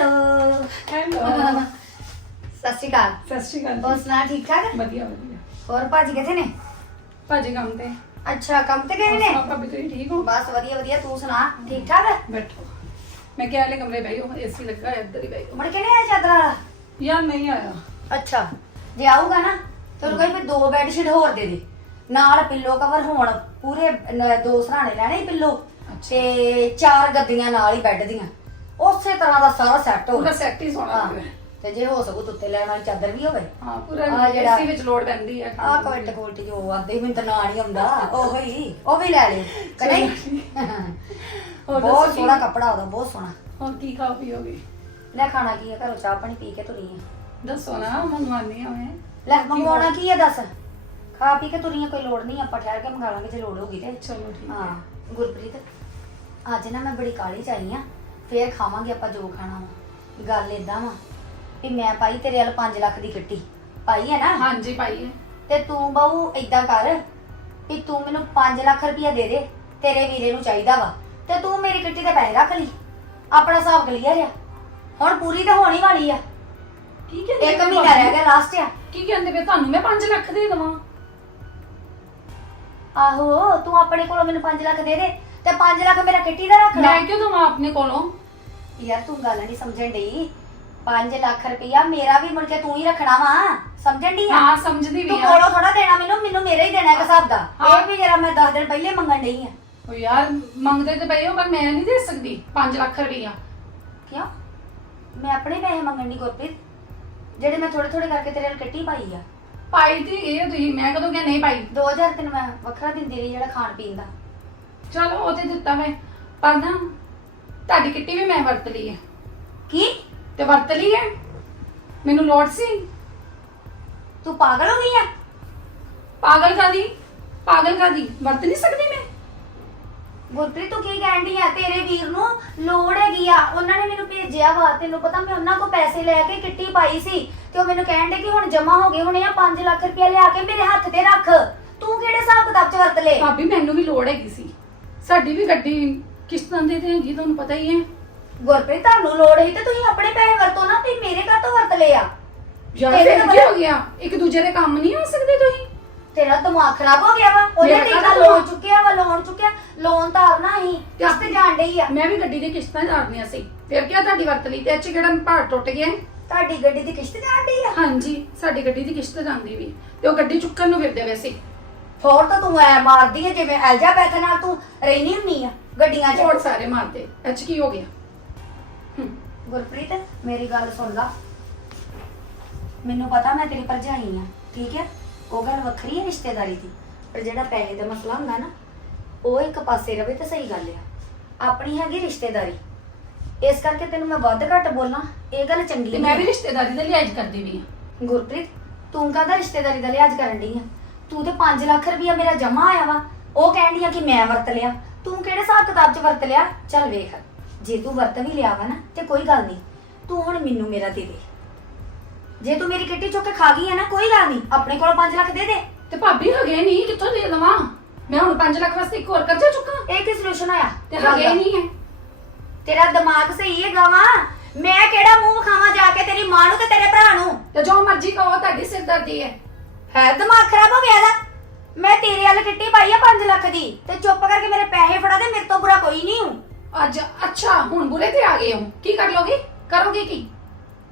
Hello hello ਸਤਿ ਸ਼੍ਰੀ ਅਕਾਲ। ਸਤਿ ਸ਼੍ਰੀ ਅਕਾਲ ਹੋਰ ਜੀ। ਸੁਣਾ ਠੀਕ ਠਾਕ? ਵਧੀਆ ਵਧੀਆ। ਹੋਰ ਭਾਜੀ ਕਿੱਥੇ ਨੇ? ਭਾਜੀ ਕੰਮ ਤੇ। ਅੱਛਾ ਕੰਮ ਤੇ ਗਏ ਨੇ? ਹੋਰ ਭਾਬੀ ਤੁਸੀਂ ਠੀਕ ਹੋ? ਬਸ ਵਧੀਆ ਵਧੀਆ। ਤੂੰ ਸੁਣਾ ਠੀਕ ਠਾਕ? ਬੈਠੋ। ਮੈਂ ਕਿਹਾ ਵਾਲੇ ਕਮਰੇ ਬੈਠੋ ਏਸੀ ਲੱਗਾ ਹੈ ਇੱਧਰ ਹੀ ਬੈਠੋ ਮੁੜ ਕੇ ਨਹੀਂ ਆਇਆ ਚਾਦਰ ਵਾਲਾ? ਯਾਰ ਨਹੀਂ ਆਇਆ। ਅੱਛਾ ਜੇ ਆਊਗਾ ਨਾ ਤੈਨੂੰ ਕਹੀ ਵੀ ਦੋ ਬੈੱਡ ਸ਼ੀਟ ਹੋਰ ਦੇ ਦੇ। ਨਾਲ ਪਿੱਲੋ ਕਵਰ ਹੋਣ ਪੂਰੇ ਨ- ਦੋ ਸਰਾਣੇ ਲੈਣੇ ਪਿੱਲੋ ਤੇ ਚਾਰ ਗੱਦੀਆਂ ਨਾਲ ਹੀ ਬੈੱਡ ਦੀਆਂ। ਉਸੇ ਤਰ੍ਹਾਂ ਦਾ ਸਾਰਾ ਸੈੱਟ ਪੂਰਾ ਹੋਵੇ ਸੈੱਟ ਹੀ ਸੋਹਣਾ ਹਾਂ। ਤੇ ਜੇ ਹੋ ਸਕੂ ਉੱਤੇ ਲੈਣ ਵਾਲੀ ਚਾਦਰ ਵੀ ਹੋਵੇ। ਹਾਂ ਪੂਰਾ ਆਹ ਜਿਹੜਾ- ਏਸੀ ਵਿੱਚ ਲੋਡ ਪੈਂਦੀ ਹੈ ਆ ਕਵਟ ਕੋਲਟੀ ਜੋ ਆਦੇ ਮੈਨੂੰ ਤਾਂ ਨਾਂ ਨਹੀਂ ਆਉਂਦਾ ਉਹ ਹੀ ਉਹ ਵੀ ਲੈ ਹੋਰ ਬਹੁਤ ਸੋਹਣਾ ਕੱਪੜਾ ਉਹਦਾ ਬਹੁਤ ਸੋਹਣਾ। ਹੋਰ ਕੀ ਖਾ ਪੀਓਗੇ ਲੈ ਖਾਣਾ ਕੀ ਹੈ ਘਰੋਂ ਚਾਹ ਪਾਣੀ ਪੀ ਕੇ ਤੁਰੀ ਆ। ਦੱਸੋ ਨਾ ਮੰਗਵਾਨੀ ਆ ਮੈਂ। ਲੈ ਮੰਗਵਾਉਣਾ ਕੀ ਹੈ ਦੱਸ? ਖਾ ਪੀ ਕੇ ਤੁਰੀ ਆ ਕੋਈ ਲੋੜ ਨਹੀਂ ਆਪਾਂ ਠਹਿਰ ਕੇ ਮੰਗਾ ਲਾਂਗੇ ਜੇ ਲੋੜ ਹੋਗੀ ਤੇ। ਚਲੋ ਠੀਕ ਹਾਂ। ਹੈ ਗੁਰਪ੍ਰੀਤ ਅੱਜ ਨਾ ਮੈਂ ਬੜੀ ਕਾਲੀ ਚ ਆਈ ਆ। ਫੇਰ ਖਾਵਾਂਗੇ ਆਪਾਂ ਜੋ ਖਾਣਾ ਵਾ। ਗੱਲ ਏਦਾਂ ਵਾ ਵੀ ਮੈਂ ਪਾਈ ਤੇਰੇ ਵੱਲ 5 ਲੱਖ ਦੀ ਕਿੱਟੀ ਪਾਈ ਹੈ ਨਾ? ਹਾਂਜੀ ਭਾਈ ਤੇ ਤੂੰ ਬਾਊ ਏਦਾਂ ਕਰ ਵੀ ਤੂੰ ਮੈਨੂੰ 5 ਲੱਖ ਰੁਪਇਆ ਦੇ ਦੇ ਤੇਰੇ ਵੀਰੇ ਨੂੰ ਚਾਹੀਦਾ ਵਾ। ਤੇ ਤੂੰ ਮੇਰੀ ਕਿੱਟੀ ਦੇ ਪੈਸੇ ਰੱਖ ਲਈ। ਆਪਣਾ ਹਿਸਾਬ ਕਲੀਅਰ ਆ। ਹੁਣ ਪੂਰੀ ਤਾਂ ਹੋਣੀ ਵਾਲੀ ਆ। ਕੀ ਕਹਿੰਦੇ ਇੱਕ ਪਏ ਮਹੀਨਾ? ਰਹਿ ਗਿਆ ਲਾਸਟ ਆ। ਕੀ ਕਹਿੰਦੇ ਪਏ? ਤੁਹਾਨੂੰ ਮੈਂ 5 ਲੱਖ ਦੇ ਦੇਵਾਂ। ਆਹੋ ਤੂੰ ਆਪਣੇ ਕੋਲੋਂ ਮੈਨੂੰ 5 ਲੱਖ ਦੇ ਦੇ ਤੇ 5 ਲੱਖ ਮੇਰਾ ਕਿੱਟੀ ਦਾ ਰੱਖ ਲੈ। ਮੈਂ ਕਿਉਂ ਦਵਾਂ ਆਪਣੇ ਕੋਲੋਂ? ਯਾਰ ਤੂੰ ਗੱਲ ਨਹੀਂ ਸਮਝਣ ਡਈ। 5 ਲੱਖ ਰੁਪਇਆ ਮੇਰਾ ਵੀ ਮੁੜ ਕੇ ਤੂੰ ਹੀ ਰੱਖਣਾ ਵਾ। ਸਮਝਣ ਡਈ ਆ? ਹਾਂ ਸਮਝਦੀ ਤੂੰ ਵੀ ਆ। ਕੋਲੋਂ ਥੋੜਾ ਦੇਣਾ ਮੈਨੂੰ ਮੈਨੂੰ ਮੇਰਾ ਹੀ ਦੇਣਾ ਇੱਕ ਹਿਸਾਬ ਦਾ। ਇਹ ਵੀ ਜਰਾ ਮੈਂ 10 ਦਿਨ ਪਹਿਲੇ ਮੰਗਣ ਡਈ ਆ। ਉਹ ਯਾਰ ਮੰਗਦੇ ਤੇ ਪਏ ਹੋ ਪਰ ਮੈਂ ਨਹੀਂ ਦੇ ਸਕਦੀ। 5 ਲੱਖ ਰੁਪਈਆ। ਕਿਉਂ? ਮੈਂ ਆਪਣੇ ਪੈਸੇ ਮੰਗਣ ਦੀ ਗੁਰਪ੍ਰੀਤ। ਜਿਹੜੇ ਮੈਂ ਥੋੜੇ ਥੋੜੇ ਕਰਕੇ ਤੇਰੇ ਨਾਲ ਕੱਟੀ ਪਾਈ ਆ। ਪਾਈ ਤੇ ਇਹ ਤੁਸੀਂ। ਮੈਂ ਕਦੋਂ ਕਿਹਾ ਨਹੀਂ ਪਾਈ? 2000 ਤੈਨੂੰ ਮੈਂ ਵੱਖਰਾ ਦਿੰਦੀ ਰਹੀ ਜਿਹੜਾ ਖਾਣ ਪੀਣ ਦਾ। ਚਲੋ ਉਹ ਤੇ ਦਿੱਤਾ ਮੈਂ। ਪਰ ਨਾ ਤੁਹਾਡੀ ਕਿੱਟੀ ਵੀ ਮੈਂ ਵਰਤ ਲਈ ਹੈ ਕੀ? ਤੇ ਵਰਤ ਲਈ ਹੈ ਮੈਨੂੰ ਲੋੜ ਸੀ। ਤੂੰ ਪਾਗਲ ਹੋ ਗਈ ਆ? ਪਾਗਲ ਕਾਦੀ? ਪਾਗਲ ਕਾਦੀ? ਵਰਤ ਨਹੀਂ ਸਕਦੀ ਮੈਂ? ਗੁਰਪ੍ਰੀਤ ਤੂੰ ਕੀ ਡਈ ਆ? ਤੇਰੇ ਵੀਰ ਨੂੰ ਲੋੜ ਹੈਗੀ ਆ। ਉਹਨਾਂ ਨੇ ਮੈਨੂੰ ਭੇਜਿਆ ਵਾ। ਤੈਨੂੰ ਪਤਾ ਮੈਂ ਉਹਨਾਂ ਕੋਲ ਪੈਸੇ ਲੈ ਕੇ ਕਿੱਟੀ ਪਾਈ ਸੀ। ਤੇ ਉਹ ਮੈਨੂੰ ਕਹਿਣ ਡੇ ਕਿ ਹੁਣ ਜਮਾ ਹੋ ਗਏ ਹੋਣੇ ਆ। 5 ਲੱਖ ਰੁਪਇਆ ਲਿਆ ਕੇ ਮੇਰੇ ਹੱਥ ਤੇ ਰੱਖ। ਤੂੰ ਕਿਹੜੇ ਹਿਸਾਬ ਕਿਤਾਬ ਚ ਵਰਤ ਲਏ? ਭਾਬੀ ਮੈਨੂੰ ਵੀ ਲੋੜ ਹੈਗੀ ਸੀ। ਸਾਡੀ ਵੀ ਗੱਡੀ ਕਿਸ਼ਤਾਂ ਦੇ ਤੇ ਹੈਗੀ ਤੁਹਾਨੂੰ ਪਤਾ ਹੀ ਹੈ। ਗੁਰਪ੍ਰੀਤ ਤੁਹਾਨੂੰ ਲੋੜ ਹੈ ਤੇ ਤੁਸੀਂ ਆਪਣੇ ਪੈਸੇ ਵਰਤੋ ਨਾ ਤੇ ਮੇਰੇ ਘਰ ਤੋਂ ਵਰਤ ਲਏ ਆ। ਯਾਰ ਤੇਰੇ ਫਿਰ ਤਾਂ ਕੀ ਬੜਾ- ਹੋ ਗਿਆ? ਇੱਕ ਦੂਜੇ ਦੇ ਕੰਮ ਨਹੀਂ ਆ ਸਕਦੇ ਤੁਸੀਂ? ਤੇਰਾ ਦਿਮਾਗ ਖਰਾਬ ਹੋ ਗਿਆ ਵਾ। ਉਹਨੇ ਮੇਰਾ ਕਾਹਦਾ ਲੋਨ ਦਿਮਾਗ? ਚੁੱਕਿਆ ਵਾ ਲੋਨ ਚੁੱਕਿਆ। ਲੋਨ ਤਾਰਨਾ ਹੀ ਕਿਸ਼ਤ ਜਾਣ ਡਈ ਆ। ਮੈਂ ਵੀ ਗੱਡੀ ਦੀ ਕਿਸ਼ਤਾਂ ਜਾਣਦੀਆਂ ਸੀ। ਫਿਰ ਕਿਹਾ ਤੁਹਾਡੀ ਵਰਤ ਲਈ? ਤੇ 'ਚ ਕਿਹੜਾ ਭਾਰ ਟੁੱਟ ਗਿਆ ਹੈ? ਤੁਹਾਡੀ ਗੱਡੀ ਦੀ ਕਿਸ਼ਤ ਜਾਣ ਡਈ ਆ। ਹਾਂਜੀ ਸਾਡੀ ਗੱਡੀ ਦੀ ਕਿਸ਼ਤ ਜਾਂਦੀ ਵੀ। ਤੇ ਉਹ ਗੱਡੀ ਚੁੱਕਣ ਨੂੰ ਫਿਰਦੇ ਵਏ ਸੀ। ਹੋਰ ਤਾਂ ਤੂੰ ਐ ਮਾਰਦੀ ਐ ਜਿਵੇਂ ਐਲਜ਼ਾਬੈਥ ਨਾਲ ਤੂੰ ਰਹਿਣੀ ਹੁੰਨੀ ਆ। ਗੱਡੀਆਂ 'ਚ ਝੋੜ ਸਾਰੇ ਮਾਰਦੇ। ਇਹ 'ਚ ਕੀ ਹੋ ਗਿਆ? ਗੁਰਪ੍ਰੀਤ ਮੇਰੀ ਗੱਲ ਸੁਣ ਲਾ। ਮੈਨੂੰ ਪਤਾ ਮੈਂ ਤੇਰੀ ਭਰਜਾਈ ਆ ਠੀਕ ਹੈ ਉਹ ਗੱਲ ਵੱਖਰੀ ਹੈ ਰਿਸ਼ਤੇਦਾਰੀ ਦੀ। ਪਰ ਜਿਹੜਾ ਪੈਸੇ ਦਾ ਮਸਲਾ ਹੁੰਦਾ ਨਾ ਉਹ ਇੱਕ ਪਾਸੇ ਰਵੇ ਤਾਂ ਸਹੀ ਗੱਲ ਆ। ਆਪਣੀ ਹੈਗੀ ਰਿਸ਼ਤੇਦਾਰੀ। ਇਸ ਕਰਕੇ ਤੈਨੂੰ ਮੈਂ ਵੱਧ ਘੱਟ ਬੋਲਾਂ ਇਹ ਗੱਲ ਚੰਗੀ ਤੇ ਨਹੀਂ ਮੈਂ ਵੀ। ਰਿਸ਼ਤੇਦਾਰੀ ਦਾ ਲਿਹਾਜ਼ ਕਰਦੀ ਵੀ ਹਾਂ ਗੁਰਪ੍ਰੀਤ ਤੂੰ ਕਾਹਦਾ ਰਿਸ਼ਤੇਦਾਰੀ ਦਾ ਲਿਹਾਜ਼ ਕਰਨ ਡਈ ਆ? ਤੂੰ ਤੇ 5 ਲੱਖ ਰੁਪਇਆ ਮੇਰਾ ਜਮਾ ਆਇਆ ਵਾ। ਉਹ ਕਹਿੰਦੀ ਆ ਕਿ ਮੈਂ ਵਰਤ ਲਿਆ। ਤੂੰ ਕਿਹੜੇ ਹਿਸਾਬ ਕਿਤਾਬ 'ਚ ਵਰਤ ਲਿਆ? ਚੱਲ ਵੇਖ ਜੇ ਤੂੰ ਵਰਤ ਵੀ ਲਿਆ ਵਾ ਨਾ ਤੇ ਕੋਈ ਗੱਲ ਨਹੀਂ। ਤੂੰ ਹੁਣ ਮੈਨੂੰ ਮੇਰਾ ਦੇ ਦੇ। ਜੇ ਤੂੰ ਮੇਰੀ ਕਿੱਟੀ ਚੁੱਕ ਕੇ ਖਾ ਗਈ ਆ ਨਾ ਕੋਈ ਗੱਲ ਨਹੀਂ। ਆਪਣੇ ਕੋਲ 5 ਲੱਖ ਦੇ ਦੇ। ਤੇ ਭਾਬੀ ਹਗੇ ਨਹੀਂ ਕਿੱਥੋਂ ਦੇ ਦਵਾਂ? ਮੈਂ ਹੁਣ 5 ਲੱਖ ਵਾਸਤੇ ਇੱਕ ਹੋਰ ਕਰਜ਼ਾ ਚੁੱਕਾਂ। ਇਹ ਕੀ ਸੋਲੂਸ਼ਨ ਆਇਆ ਤੇ ਹਗੇ ਨਹੀਂ ਹੈ। ਤੇਰਾ ਦਿਮਾਗ ਸਹੀ ਹੈਗਾ ਵਾ ਮੈਂ ਕਿਹੜਾ ਮੂੰਹ ਵਿਖਾਵਾਂ ਜਾ ਕੇ ਤੇਰੀ ਮਾਂ ਨੂੰ ਤੇ ਤੇਰੇ ਭਰਾ ਨੂੰ? ਤੇ ਜੋ ਮਰਜ਼ੀ ਕਹੋ ਤੁਹਾਡੀ ਸਿਰਦਰਦੀ ਹੈ। ਹੈ ਦਿਮਾਗ ਖਰਾਬ ਹੋ ਗਿਆ ਦਾ ਮੈਂ ਤੇਰੇ ਵੱਲ ਕਿੱਟੀ ਪਾਈ ਆ 5 ਲੱਖ ਦੀ ਤੇ ਚੁੱਪ ਕਰਕੇ ਮੇਰੇ ਪੈਸੇ ਫੜਾ ਦੇ ਮੇਰੇ ਤੋਂ ਬੁਰਾ ਕੋਈ ਨਹੀਂ ਹੂੰ। ਅੱਜ ਅੱਛਾ ਹੁਣ ਬੁਰੇ ਤੇ ਆ ਗਏ ਹੋ। ਕੀ ਕਰ ਲੋਗੇ ਕਰੋਗੇ ਕੀ?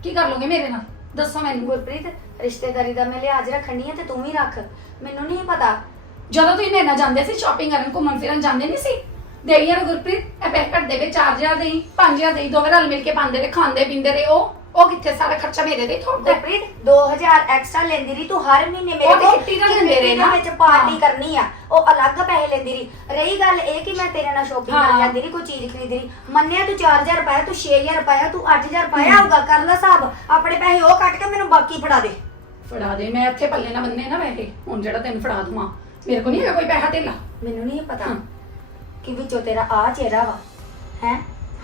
ਕੀ ਕਰ ਲੋਗੇ ਮੇਰੇ ਨਾਲ? ਦੱਸੋ ਮੈਨੂੰ। ਗੁਰਪ੍ਰੀਤ ਰਿਸ਼ਤੇਦਾਰੀ ਦਾ ਮੈਂ ਲਿਹਾਜ਼ ਰੱਖਣੀ ਆ ਤੇ ਤੂੰ ਵੀ ਰੱਖ। ਮੈਨੂੰ ਨਹੀਂ ਪਤਾ। ਜਦੋਂ ਤੁਸੀਂ ਮੇਰੇ ਨਾਲ ਜਾਂਦੇ ਸੀ ਸ਼ਾਪਿੰਗ ਕਰਨ ਘੁੰਮਣ ਫਿਰਨ ਜਾਂਦੇ ਨਹੀਂ ਸੀ? ਦੇਈ ਯਾਰ ਗੁਰਪ੍ਰੀਤ ਇਹ ਪੈਕਟ ਦੇ ਵਿੱਚ 4000 ਦੇਈ 5000 ਦੇਈ ਦੋਵੇਂ ਰਲ ਮਿਲ ਕੇ ਪਾਉਂਦੇ ਰਹੇ ਖਾਂਦੇ ਪੀਂਦੇ ਰਹੇ ਉਹ। ਉਹ ਕਿੱਥੇ ਸਾਰਾ ਖਰਚਾ ਮੇਰੇ ਦੇ ਥੋੜਾ ਗੁਰਪ੍ਰੀਤ 2000 ਐਕਸਟਰਾ ਲੈਂਦੀ ਰਹੀ ਤੂੰ ਹਰ ਮਹੀਨੇ ਮੇਰੇ ਉਹ ਤੇ ਕੋਲ ਕਿੱਟੀ ਦਾ ਕਿ ਦਿੰਦੇ ਰਹੇ ਕਿੱਟੀ ਦੇ ਨਾ। ਵਿੱਚ ਪਾਰਟੀ ਹਾਂ। ਕਰਨੀ ਆ। ਉਹ ਅਲੱਗ ਪੈਸੇ ਲੈਂਦੀ ਰਹੀ। ਰਹੀ ਗੱਲ ਇਹ ਕਿ ਮੈਂ ਤੇਰੇ ਨਾਲ ਸ਼ੋਪਿੰਗ ਕਰਨ ਹਾਂ। ਜਾਂਦੀ ਰਹੀ ਕੋਈ ਚੀਜ਼ ਖਰੀਦੀ ਰਹੀ। ਮੰਨਿਆ ਤੂੰ 4000 ਪਾਇਆ ਤੂੰ 6000 ਪਾਇਆ ਤੂੰ 8000 ਪਾਇਆ ਹੋਊਗਾ ਕਰ ਲੈ ਹਿਸਾਬ। ਆਪਣੇ ਪੈਸੇ ਉਹ ਕੱਟ ਕੇ ਮੈਨੂੰ ਬਾਕੀ ਫੜਾ ਦੇ। ਫੜਾ ਦੇ ਮੈਂ ਇੱਥੇ ਪੱਲੇ ਨਾ ਬੰਨੇ ਨਾ ਵੈਸੇ। ਹੁਣ ਜਿਹੜਾ ਤੈਨੂੰ ਫੜਾ ਦਵਾਂ। ਮੇਰੇ ਕੋਲ ਨਹੀਂ ਹੈਗਾ ਕੋਈ ਪੈਸਾ ਧੇਲਾ। ਮੈਨੂੰ ਨਹੀਂ ਪਤਾ ਹਾਂ। ਕਿ ਵਿੱਚੋਂ ਤੇਰਾ ਆ ਚਿਹਰਾ ਵਾ। ਹੈ?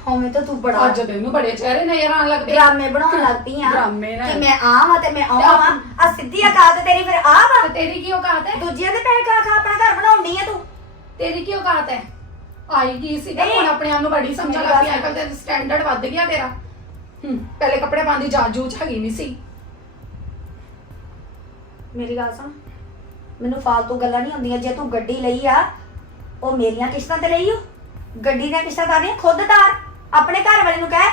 ਹੋਵੇਂ ਤਾਂ ਤੂੰ ਬੜਾ ਅੱਜ ਤੈਨੂੰ ਬੜੇ ਚਿਹਰੇ ਨਜ਼ਰ ਆਣ ਲੱਗ ਪਏ। ਡਰਾਮੇ ਬਣਾਉਣ ਲੱਗ ਪਈ ਆ। ਡਰਾਮੇ ਨਾ। ਕਿ ਮੈਂ ਆ ਵਾਂ ਤੇ ਮੈਂ ਆਵਾਂ ਵਾਂ। ਆ ਸਿੱਧੀ ਅਕਾਤ ਤੇਰੀ ਫਿਰ ਆ ਵਾ। ਤੇ ਤੇਰੀ ਕੀ ਔਕਾਤ ਹੈ? ਦੂਜਿਆਂ ਦੇ ਪੈਸੇ ਖਾ ਖਾ ਆਪਣਾ ਘਰ ਬਣਾਉਂਦੀ ਆ ਤੂੰ। ਤੇਰੀ ਕੀ ਔਕਾਤ ਹੈ? ਆਈ ਕੀ ਸੀ? ਤੇ ਨਹੀਂ। ਹੁਣ ਆਪਣੇ ਆਪ ਨੂੰ ਬੜੀ ਸਮਝਣ ਮੇਰੀ ਲੱਗ ਪਈ। ਗੱਲ ਅੱਜਕੱਲ ਤੇ ਸਟੈਂਡਰਡ ਵੱਧ ਗਿਆ ਤੇਰਾ। ਹੂੰ ਪਹਿਲੇ ਕੱਪੜੇ ਪਾਉਣ ਦੀ ਜਾਂਚ ਜੂਚ ਹੈਗੀ ਨਹੀਂ ਸੀ। ਮੇਰੀ ਗੱਲ ਸੁਣ। ਮੈਨੂੰ ਫਾਲਤੂ ਗੱਲਾਂ ਨਹੀਂ ਹੁੰਦੀਆਂ। ਜੇ ਤੂੰ ਗੱਡੀ ਲਈ ਆ ਉਹ ਮੇਰੀਆਂ ਕਿਸ਼ਤਾਂ ਤੇ ਲਈ ਓ ਗੱਡੀ ਦੀਆਂ ਕਿਸ਼ਤਾਂ ਕਾਹਦੀਆਂ ਖੁਦ ਤਾਰ। ਆਪਣੇ ਘਰ ਵਾਲੇ ਨੂੰ ਕਹਿ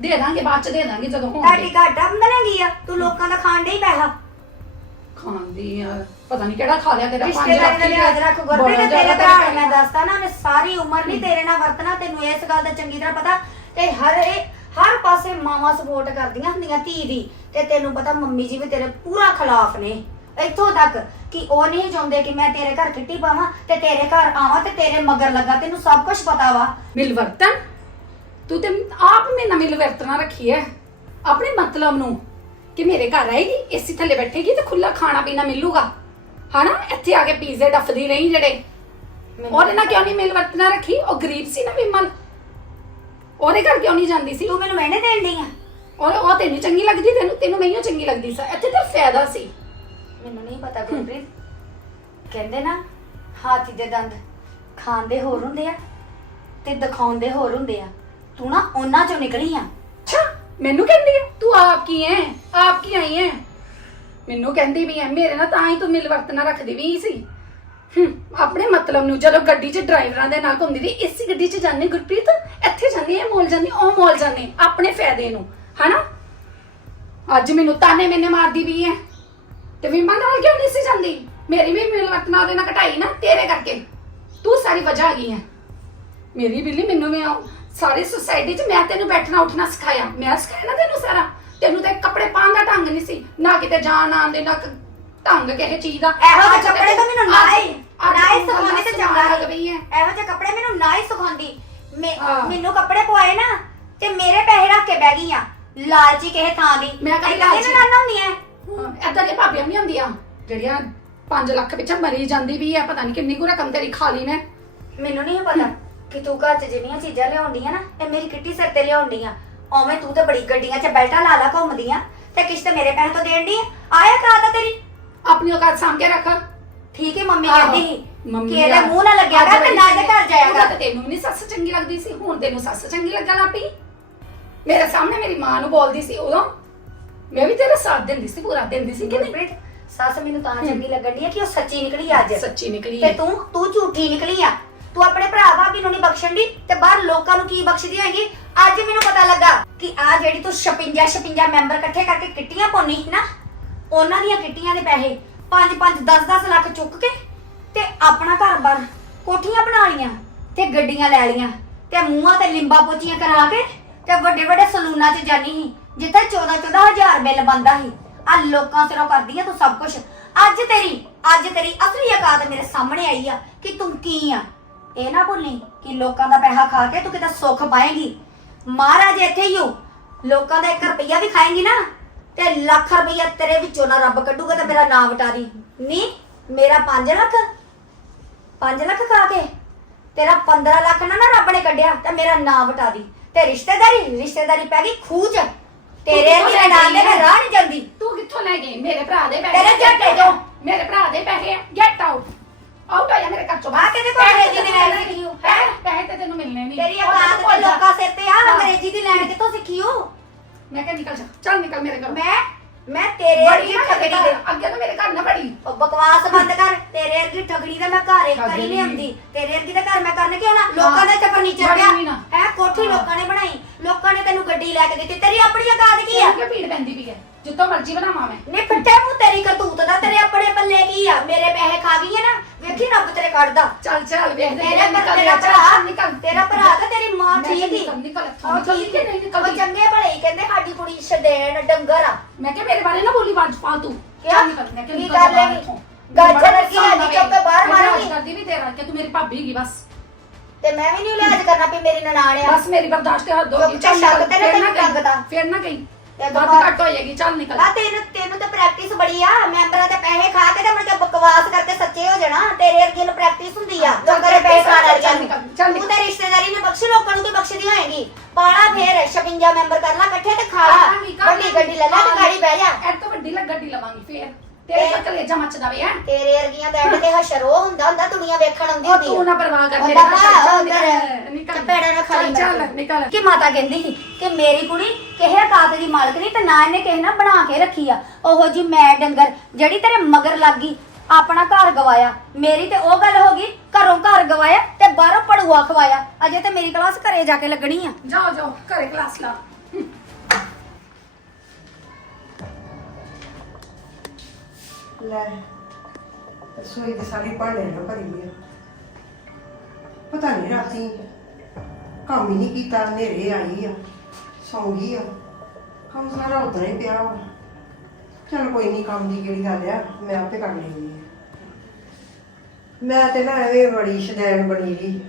ਦੇ ਦਾਂਗੇ ਬਾਅਦ ਚ ਦੇ ਦਾਂਗੇ ਜਦੋਂ ਤੁਹਾਡੀ ਹੋਣਗੇ ਘਾਟਾ ਬਣਾਂਗੀ ਆ? ਤੂੰ ਲੋਕਾਂ ਦਾ ਖਾਣ ਡਈ ਪੈਸਾ। ਖਾਂਦੀ ਆ ਪਤਾ ਨਹੀਂ ਕਿਹੜਾ ਖਾ ਲਿਆ ਤੇਰਾ ਪੰਜ ਰਿਸ਼ਤੇਦਾਰੀ ਦਾ ਲਿਹਾਜ਼ ਰੱਖ ਗੁਰਪ੍ਰੀਤ ਬੜਾ ਤੇਰੇ ਭਰਾ ਨੇ ਮੈਂ ਦੱਸਤਾ ਨਾ ਉਹਨੇ ਸਾਰੀ ਉਮਰ ਨਹੀਂ ਤੇਰੇ ਨਾਲ ਵਰਤਣਾ ਤੈਨੂੰ ਇਸ ਗੱਲ ਦਾ ਚੰਗੀ ਤਰ੍ਹਾਂ ਪਤਾ। ਤੇ ਹਰ ਇਹ- ਹਰ ਪਾਸੇ ਮਾਵਾਂ ਸਪੋਰਟ ਕਰਦੀਆਂ ਹੁੰਦੀਆਂ ਧੀ ਦੀ। ਤੇ ਤੈਨੂੰ ਪਤਾ ਮੰਮੀ ਜੀ ਵੀ ਤੇਰੇ ਪੂਰਾ ਖਿਲਾਫ ਨੇ। ਇੱਥੋਂ ਤੱਕ ਕਿ ਉਹ ਨਹੀਂ ਚਾਹੁੰਦੇ ਕਿ ਮੈਂ ਤੇਰੇ ਘਰ ਕਿੱਟੀ ਪਾਵਾਂ ਤੇ ਤੇਰੇ ਘਰ ਆਵਾਂ ਤੇ ਤੇਰੇ ਮਗਰ ਲੱਗਾ ਤੈਨੂੰ ਸਭ ਕੁਝ ਪਤਾ ਵਾ। ਮਿਲਵਰਤਨ? ਤੂੰ ਤੇ ਆਪ ਮੇਰੇ ਨਾਲ ਮਿਲਵਰਤਨਾ ਰੱਖੀ ਹੈ ਆਪਣੇ ਮਤਲਬ ਨੂੰ ਕਿ ਮੇਰੇ ਘਰ ਆਏਗੀ ਏਸੀ ਥੱਲੇ ਬੈਠੇਗੀ ਤੇ ਖੁੱਲਾ ਖਾਣਾ ਪੀਣਾ ਮਿਲੂਗਾ। ਹਨਾ? ਇੱਥੇ ਆ ਕੇ ਪੀਜ਼ੇ ਡੱਫਦੀ ਰਹੀ ਜਿਹੜੇ। ਉਹਦੇ ਨਾਲ ਕਿਉਂ ਨਹੀਂ ਮਿਲਵਰਤਨਾ ਰੱਖੀ? ਉਹ ਗਰੀਬ ਸੀ ਨਾ ਵਿਮਲ। ਉਹਦੇ ਘਰ ਕਿਉਂ ਨਹੀਂ ਜਾਂਦੀ ਸੀ? ਤੂੰ ਮੈਨੂੰ ਮਹਿਣੇ ਦੇਣ ਡਈ ਆ? ਔਰ ਉਹ ਤੈਨੂੰ ਚੰਗੀ ਲੱਗਦੀ ਤੈਨੂੰ ਤੈਨੂੰ ਮੈਨੂੰ ਚੰਗੀ ਲੱਗਦੀ ਸੀ। ਇੱਥੇ ਤਾਂ ਫਾਇਦਾ ਸੀ। ਮੈਨੂੰ ਨਹੀਂ ਪਤਾ ਗੁਰਪ੍ਰੀਤ। ਕਹਿੰਦੇ ਨਾ ਹਾਥੀ ਦੇ ਦੰਦ ਖਾਂਦੇ ਹੋਰ ਹੁੰਦੇ ਆ ਤੇ ਦਿਖਾਉਂਦੇ ਹੋਰ ਹੁੰਦੇ ਆ। ਤੂੰ ਨਾ ਉਹਨਾਂ ਚੋਂ ਨਿਕਲੀ ਆ। ਅੱਛਾ, ਮੈਨੂੰ ਕਹਿੰਦੀ ਹੈ ਤੂੰ ਆਪ ਕੀ ਹੈ ਆਪ ਕੀ ਆਈ ਹੈ ਮੈਨੂੰ ਕਹਿੰਦੀ ਵੀ ਹੈ ਮੇਰੇ ਨਾਲ ਤਾਂ ਹੀ ਤੂੰ ਮਿਲਵਰਤਨਾ ਰੱਖਦੀ ਵੀ ਸੀ। ਹੂੰ, ਆਪਣੇ ਮਤਲਬ ਨੂੰ ਜਦੋਂ ਗੱਡੀ 'ਚ ਡਰਾਈਵਰਾਂ ਦੇ ਨਾਲ ਘੁੰਮਦੀ ਵੀ ਇਸੇ ਗੱਡੀ 'ਚ ਜਾਂਦੇ ਗੁਰਪ੍ਰੀਤ, ਇੱਥੇ ਜਾਂਦੀ ਇਹ ਮੋਲ ਜਾਂਦੀ, ਉਹ ਮੋਲ ਜਾਂਦੀ, ਆਪਣੇ ਫਾਇਦੇ ਨੂੰ, ਹਨਾ? ਅੱਜ ਮੈਨੂੰ ਤਾਨੇ ਮੈਨੇ ਮਾਰਦੀ ਵੀ ਹੈ ਤੇ ਵਿਮਲ ਨਾਲ ਕਿਉਂ ਨਹੀਂ ਸੀ ਜਾਂਦੀ? ਮੇਰੀ ਵੀ ਮਿਲਵਰਤਨਾ ਉਹਦੇ ਨਾਲ ਘਟਾਈ ਨਾ, ਤੇਰੇ ਕਰਕੇ। ਤੂੰ ਸਾਰੀ ਵਜ੍ਹਾ ਹੈਗੀ ਹੈ ਮੇਰੀ ਬਿੱਲੀ ਮੈਨੂੰ ਵੀ ਆਉ। ਸਾਰੀ ਸੁਸਾਇਟੀ 'ਚ ਮੈਂ ਤੈਨੂੰ ਬੈਠਣਾ ਉੱਠਣਾ ਸਿਖਾਇਆ। ਮੈਂ ਸਿਖਾਇਆ ਨਾ ਤੈਨੂੰ ਸਾਰਾ। ਤੈਨੂੰ ਤਾਂ ਕੱਪੜੇ ਪਾਉਣ ਦਾ ਢੰਗ ਨਹੀਂ ਸੀ। ਨਾ ਕਿਤੇ ਜਾਣ ਆਉਣ ਦੇ ਨਾ ਕ- ਢੰਗ ਕਿਸੇ ਚੀਜ਼ ਦਾ। ਇਹੋ ਜਿਹੇ ਅੱਜ ਕੱਪੜੇ ਤਾਂ ਮੈਨੂੰ ਨਾ ਹੀ ਅੱਜ ਨਾ ਹੀ ਤੂੰ ਸਿਖਾਉਂਦੀ ਤੇ ਚੰਗਾ ਲੱਗ ਪਈ ਹੈ ਇਹੋ ਜਿਹੇ ਕੱਪੜੇ ਮੈਨੂੰ ਨਾ ਹੀ ਸਿਖਾਉਂਦੀ। ਮੈਂ- ਹਾਂ। ਮੈਨੂੰ ਕੱਪੜੇ ਪਵਾਏ ਨਾ ਤੇ ਮੇਰੇ ਪੈਸੇ ਰੱਖ ਕੇ ਬਹਿ ਗਈ ਆ। ਲਾਲਚੀ ਕਿਸੇ ਥਾਂ ਦੀ। ਮੈਂ ਕਦੀ ਲਾਲਚੀ- ਨਾ ਨਾ ਹੁੰਦੀਆਂ ਐਦਾਂ ਦੀਆਂ ਭਾਬੀਆਂ ਨਹੀਂ ਹੁੰਦੀਆਂ। ਜਿਹੜੀਆਂ 5 ਲੱਖ ਪਿੱਛੇ ਮਰੀ ਜਾਂਦੀ ਵੀ ਹੈ ਪਤਾ ਨਹੀਂ ਕਿੰਨੀ ਕੁ ਰਕਮ ਤੇਰੀ ਖਾ ਲਈ ਮੈਂ। ਮੈਨੂੰ ਨਹੀਂ ਪਤਾ। ਕਿ ਤੂੰ ਘਰ 'ਚ ਜਿੰਨੀਆਂ ਚੀਜ਼ਾਂ ਲਿਆਉਂਦੀਆਂ ਨਾ ਇਹ ਮੇਰੀ ਕਿੱਟੀ ਸਿਰ ਤੇ ਲਿਆਉਂਦੀਆਂ। ਓਵੇਂ ਤੂੰ ਤੇ ਬੜੀ ਗੱਡੀਆਂ 'ਚ ਬੈਲਟਾਂ ਲਾ ਲਾ ਘੁੰਮਦੀਆਂ। ਤੇ ਕਿਸ਼ਤ ਮੇਰੇ ਪੈਸੇ ਤੋਂ ਦੇਣ ਦੀ ਆਇਆ ਕਰਾ ਤਾਂ ਤੇਰੀ। ਆਪਣੀ ਔਕਾਤ ਸਾਂਭ ਕੇ ਰੱਖ। ਠੀਕ ਹੈ ਮੰਮੀ ਆਹੋ। ਕਹਿੰਦੀ ਸੀ ਮੰਮੀ ਕਿ ਇਹਦੇ ਮੂੰਹ ਨਾ ਲੱਗਿਆ ਕਰ ਤੇ ਨਾ ਇਹਦੇ ਘਰ ਜਾਇਆ ਕਰ। ਤਾਂ ਤੈਨੂੰ ਵੀ ਨਹੀਂ ਸੱਸ ਚੰਗੀ ਲੱਗਦੀ ਸੀ ਹੁਣ ਤੈਨੂੰ ਸੱਸ ਚੰਗੀ ਲੱਗਣ ਲੱਗ ਪਈ। ਮੇਰੇ ਸਾਹਮਣੇ ਮੇਰੀ ਮਾਂ ਨੂੰ ਬੋਲਦੀ ਸੀ ਉਦੋਂ। ਮੈਂ ਵੀ ਤੇਰਾ ਸਾਥ ਦਿੰਦੀ ਸੀ ਪੂਰਾ ਦਿੰਦੀ ਸੀ ਕਿ ਨਹੀਂ? ਗੁਰਪ੍ਰੀਤ ਸੱਸ ਮੈਨੂੰ ਤਾਂ ਚੰਗੀ ਲੱਗਣ ਦੀ ਹੈ ਕਿ ਉਹ ਸੱਚੀ ਨਿਕਲੀ ਅੱਜ। ਸੱਚੀ ਨਿਕਲੀ ਤੇ ਤੂੰ ਤੂੰ ਝੂਠੀ ਨਿਕਲੀ ਆ। ਤੂੰ ਆਪਣੇ ਭਰਾ ਭਾਬੀ ਨੂੰ ਨਹੀਂ ਬਖਸ਼ਣ ਦੀ ਤੇ ਬਾਹਰ ਲੋਕਾਂ ਨੂੰ ਕੀ ਬਖਸ਼ਦੀ ਹੋਏਗੀ ਅੱਜ ਮੈਨੂੰ ਪਤਾ ਲੱਗਾ ਕਿ ਆ ਜਿਹੜੀ ਤੂੰ 56 56 ਮੈਂਬਰ ਇਕੱਠੇ ਕਰਕੇ ਕਿੱਟੀਆਂ ਪਾਉਣੀ ਸੀ ਨਾ, ਉਹਨਾਂ ਦੀਆਂ ਕਿੱਟੀਆਂ ਦੇ ਪੈਸੇ 5 5 10 10 ਲੱਖ ਚੁੱਕ ਕੇ ਤੇ ਆਪਣਾ ਘਰ-ਬਾਰ ਕੋਠੀਆਂ ਬਣਾ ਲੀਆਂ ਤੇ ਗੱਡੀਆਂ ਲੈ ਲੀਆਂ ਤੇ ਮੂੰਹਾਂ ਤੇ ਲਿੰਬਾ ਪੋਚੀਆਂ ਕਰਾ ਕੇ ਤੇ ਵੱਡੇ ਵੱਡੇ ਸਲੂਨਾਂ 'ਚ ਜਾਨੀ ਸੀ, ਜਿੱਥੇ 14 14 ਹਜ਼ਾਰ ਬਿੱਲ ਬੰਦਾ ਸੀ। ਆ ਲੋਕਾਂ ਸਿਰੋਂ ਕਰਦੀ ਆ ਤੂੰ ਸਭ ਕੁਝ ਅੱਜ ਤੇਰੀ ਅੱਜ ਤੇਰੀ ਅਸਲੀ ਔਕਾਤ ਮੇਰੇ ਸਾਹਮਣੇ ਆਈ ਆ ਕਿ ਤੂੰ ਕੀ ਆ? ਇਹ ਨਾ ਭੁੱਲੀ ਕਿ ਲੋਕਾਂ ਦਾ ਪੈਸਾ ਖਾ ਕੇ ਤੂੰ ਕਿਤੇ ਸੁੱਖ ਪਾਏਂਗੀ। ਮਹਾਰਾਜ ਇੱਥੇ ਹੀ ਹੋ। ਲੋਕਾਂ ਦਾ 1 ਰੁਪਈਆ ਵੀ ਖਾਏਂਗੀ ਨਾ ਤੇ ਲੱਖ ਰੁਪਈਆ ਤੇਰੇ ਵਿੱਚੋਂ ਨਾ ਰੱਬ ਕੱਢੂਗਾ ਤੇ ਮੇਰਾ ਨਾਮ ਵਟਾਰੀ ਨਹੀਂ ਮੇਰਾ 5 ਲੱਖ? 5 ਲੱਖ ਖਾ ਕੇ। ਤੇਰਾ 15 ਲੱਖ ਨਾ ਨਾ ਰੱਬ ਨੇ ਕੱਢਿਆ ਤੇ ਮੇਰਾ ਨਾਮ ਵਟਾ ਦੀ। ਤੇ ਰਿਸ਼ਤੇਦਾਰੀ ਰਿਸ਼ਤੇਦਾਰੀ ਪੈ ਗਈ ਖੂਜ। ਤੇਰੇ ਕਿੱਥੋਂ ਲੈ ਵੀ ਨਾਮ ਦੇ ਗਈ? ਹੈ? ਰਾਹ ਨਹੀਂ ਜਾਂਦੀ। ਤੂੰ ਕਿੱਥੋਂ ਲੈ ਗਈ? ਮੇਰੇ ਭਰਾ ਦੇ ਤੇਰੇ ਪੈਸੇ get ਚੋਂ। out। ਮੇਰੇ ਭਰਾ ਦੇ ਪੈਸੇ ਗੈਟ ਆਊਟ ਆਊਟ ਹੋ ਜਾ ਮੇਰੇ ਘਰ ਚੋਂ ਆਹ ਕਿਹਦੇ ਕੋਲ ਅੰਗਰੇਜ਼ੀ ਦੀ ਲੈਣ ਸਿੱਖੀ ਹੋ? ਹੈ ਪੈਸੇ ਤੇ ਤੈਨੂੰ ਮਿਲਣੇ ਨਹੀਂ। ਤੇਰੀ ਉਹ ਤੈਨੂੰ ਔਕਾਤ ਭੁੱਲ ਤੇ ਜਾ। ਲੋਕਾਂ ਸਿਰ ਤੇ ਆ ਹਾਂ। ਅੰਗਰੇਜ਼ੀ ਦੀ ਲੈਣ ਕਿੱਥੋਂ ਸਿੱਖੀ ਹੋ? ਮੈਂ ਕਿਹਾ ਨਿਕਲ ਜਾ ਚੱਲ ਨਿਕਲ ਮੇਰੇ ਘਰੋਂ। ਮੈਂ ਮੈਂ ਤੇਰੇ ਬੜੀ ਵਰਗੀ ਨਾ ਠਗੜੀ ਮੇਰੇ ਦੇ ਘਰ, ਅੱਗੇ ਤੋਂ ਮੇਰੇ ਘਰ ਨਾ ਬੜੀ। ਉਹ ਬਕਵਾਸ ਬੰਦ ਕਰ ਤੇਰੇ ਵਰਗੀ ਠਗੜੀ ਦਾ ਮੈਂ ਘਰ ਇੱਕ ਵਾਰੀ ਠਗੜੀ। ਨਹੀਂ ਆਉਂਦੀ। ਤੇਰੇ ਵਰਗੀ ਦਾ ਘਰ ਮੈਂ ਕਰਨ ਕਿਉਂ ਨਾ? ਲੋਕਾਂ ਦੇ ਚ ਫਰਨੀਚਰ ਬੜੀ ਪਿਆ। ਵੀ ਨਾ। ਹੈ ਕੋਠੀ ਹਾਂ। ਲੋਕਾਂ ਨੇ ਬਣਾਈ। ਲੋਕਾਂ ਨੇ ਤੈਨੂੰ ਗੱਡੀ ਲੈ ਕੇ ਦਿੱਤੀ। ਤੇਰੀ ਆਪਣੀ ਔਕਾਤ ਕੀ ਆ? ਕਿਉਂ ਭੀੜ ਪੈਂਦੀ ਵੀ ਹੈ? ਜਿੱਤੋਂ ਮਰਜ਼ੀ ਬਣਾਵਾਂ ਮੈਂ। ਨੇ ਫਿੱਟੇ ਮੂੰਹ ਤੇਰੀ ਕਰਤੂਤ ਦਾ ਤੇਰੇ ਆਪਣੇ ਪੱਲੇ ਕੀ ਆ? ਮੇਰੇ ਪੈਸੇ ਖਾ ਗਈ ਹੈ ਨਾ? ਵੇਖੀ ਰੱਬ ਤੇਰੇ ਕੱਢਦਾ। ਚੱਲ ਚੱਲ ਵੇਖਦੇ ਤੇਰਾ ਨਿਕਲ ਤੇਰਾ ਜਾ, ਭਰਾ ਚੱਲ ਨਿਕਲ। ਤੇਰਾ ਭਰਾ ਤੇ ਤੇਰੀ ਮਾਂ ਠੀਕ ਕਿਹਾ ਹੀ। ਨਿਕਲ, ਨਿਕਲ ਉਹ ਠੀਕ ਹੀ। ਨਿਕਲ, ਨਿਕਲ, ਉਹ ਚੰਗੇ ਭਲੇ ਹੀ ਕਹਿੰਦੇ ਸਾਡੀ ਕੁੜੀ ਸ਼ਦੈਣ ਡੰਗਰ ਆ। ਮੈਂ ਕਿਹਾ ਮੇਰੇ ਬਾਰੇ ਨਾ ਬੋਲੀ ਬਾਤ ਫਾਲਤੂ? ਚੱਲ ਨਿਕਲ ਮੈਂ ਕਿਹਾ ਕੀ ਕਰ ਜਾ ਲੇਗੀ? ਗਾਜਰ ਲੱਗੀ ਆ, ਗੁੱਸਾ ਚੁੱਪ ਕੇ ਬਾਹਰ ਮਾਰੂੰਗੀ। ਕਰਦੀ ਵੀ ਤੇਰਾ ਕਿ ਤੂੰ ਮੇਰੀ ਭਾਬੀ ਹੈਗੀ ਬਸ। ਤੇ ਮੈਂ ਵੀ ਨਹੀਂ ਲਿਹਾਜ਼ ਕਰਨਾ ਵੀ ਮੇਰੀ ਨਨਾਣ ਆ। ਬਸ ਮੇਰੀ ਬਰਦਾਸ਼ਤ ਹੱਦ ਹੋ ਗਈ ਛੱਡ ਤੇ ਨਾ ਤੈਨੂੰ ਕਹੀਂ, ਲੱਗਦਾ। ਫਿਰ ਨਾ ਕਹੀਂ ਤੇ ਬਾਤ ਬਾਹਰ- ਘੱਟ ਹੋ ਜਾਏਗੀ ਚੱਲ ਨਿਕਲ। ਆ ਤੈਨੂੰ ਤੈਨੂੰ ਤਾਂ ਪ੍ਰੈਕਟਿਸ ਬੜੀ ਆ ਮੈਂਬਰਾਂ ਦੇ ਪੈਸੇ ਖਾ ਕੇ ਤੇ ਮੁੜ ਕੇ ਬਕਵਾਸ ਕਰਕੇ ਸੱਚੇ ਹੋ ਜਾਣਾ ਤੇਰੇ ਵਰਗੀ ਨੂੰ ਪ੍ਰੈਕਟਿਸ ਹੁੰਦੀ ਆ ਲੋਕਾਂ ਦੇ ਪੈਸੇ ਖਾਣ ਵਾਲੀਆਂ ਚੱਲ ਨਿਕਲ, ਚੱਲ ਤੂੰ ਨਿਕਲ। ਤੇ ਰਿਸ਼ਤੇਦਾਰੀ ਨੇ ਬਖਸ਼ੀ ਲੋਕਾਂ ਨੂੰ ਕੀ ਬਖਸ਼ਦੀ ਹੋਏਗੀ? ਪਾਲਾ ਫੇਰ 56 ਮੈਂਬਰ ਕਰ ਲਾ ਇਕੱਠੇ ਤੇ ਖਾ ਲਾ। ਵੱਡੀ ਗੱਡੀ ਲੈ ਲੈ ਤੇ ਗਾੜੀ ਬਹਿ ਜਾ ਐ ਤੋਂ ਵੱਡੀ ਲੱਗ ਗੱਡੀ ਲਵਾਂਗੀ ਫੇਰ ਤੇਰੇ ਕੋਲ ਕਲੇਜਾ ਮੱਚਦਾ ਵੇ ਹੈ ਤੇਰੇ ਵਰਗੀਆਂ ਬੈਠ ਕੇ ਹਸ਼ਰ ਉਹ ਹੁੰਦਾ ਹੁੰਦਾ ਦੁਨੀਆ ਵੇਖਣ ਆਉਂਦੀ ਉਹ ਹੁੰਦੀ ਤੂੰ ਨਾ ਪਰਵਾਹ ਕਰ ਮੇਰੇ ਚੱਲ ਉਧਰ ਨਿਕਲ ਨਿਕਲ ਚੱਪੇ ਬੇੜਾ ਨਾ ਖਾਲੀ ਚੱਲ। ਨਿਕਲ। ਕਿ ਮਾਤਾ ਕਹਿੰਦੀ ਸੀ ਕਿ ਮੇਰੀ ਕੁੜੀ ਕਿਸੇ ਕਾਤ ਦੀ ਮਾਲਕ ਨਹੀਂ ਤੇ ਨਾ ਇਹਨੇ ਕਿਸੇ ਨਾਲ ਬਣਾ ਕੇ ਰੱਖੀ ਆ। ਉਹੋ ਜੀ ਮੈਂ ਡੰਗਰ ਜਿਹੜੀ ਤੇਰੇ ਮਗਰ ਲੱਗ ਗਈ ਆਪਣਾ ਘਰ ਗਵਾਇਆ। ਮੇਰੀ ਤੇ ਉਹ ਗੱਲ ਹੋ ਗਈ ਘਰੋਂ ਘਰ ਗਵਾਇਆ ਤੇ ਬਾਹਰੋਂ ਪੜੂਆ ਖਵਾਇਆ। ਅਜੇ ਤੇ ਮੇਰੀ ਕਲਾਸ ਘਰੇ ਜਾ ਕੇ ਲੱਗਣੀ ਆ। ਜਾਓ ਜਾਓ ਘਰੇ ਕਲਾਸ ਲਾ। ਲੈ, ਰਸੋਈ ਦੇ ਸਾਰੀ ਭਾਂਡੇ ਨਾਲ ਭਰੀ ਆ। ਪਤਾ ਨਹੀਂ ਰਾਤੀ ਕੰਮ ਹੀ ਨਹੀਂ ਕੀਤਾ, ਹਨੇਰੇ ਆਈ ਆ, ਸੌਂ ਗਈ ਆ। ਕੰਮ ਸਾਰਾ ਉਤਰਾ ਹੀ ਪਿਆ ਵਾ। ਚਲ ਕੋਈ ਨਹੀਂ ਕੰਮ ਦੀ ਕਿਹੜੀ ਗੱਲ ਆ, ਮੈਂ ਆਪੇ ਕਰ ਲੈਂਦੀ ਆ। ਮੈਂ ਤੇ ਨਾ ਐਵੇਂ ਬੜੀ ਸ਼ਦੈਨ ਬਣੀ ਰਹੀ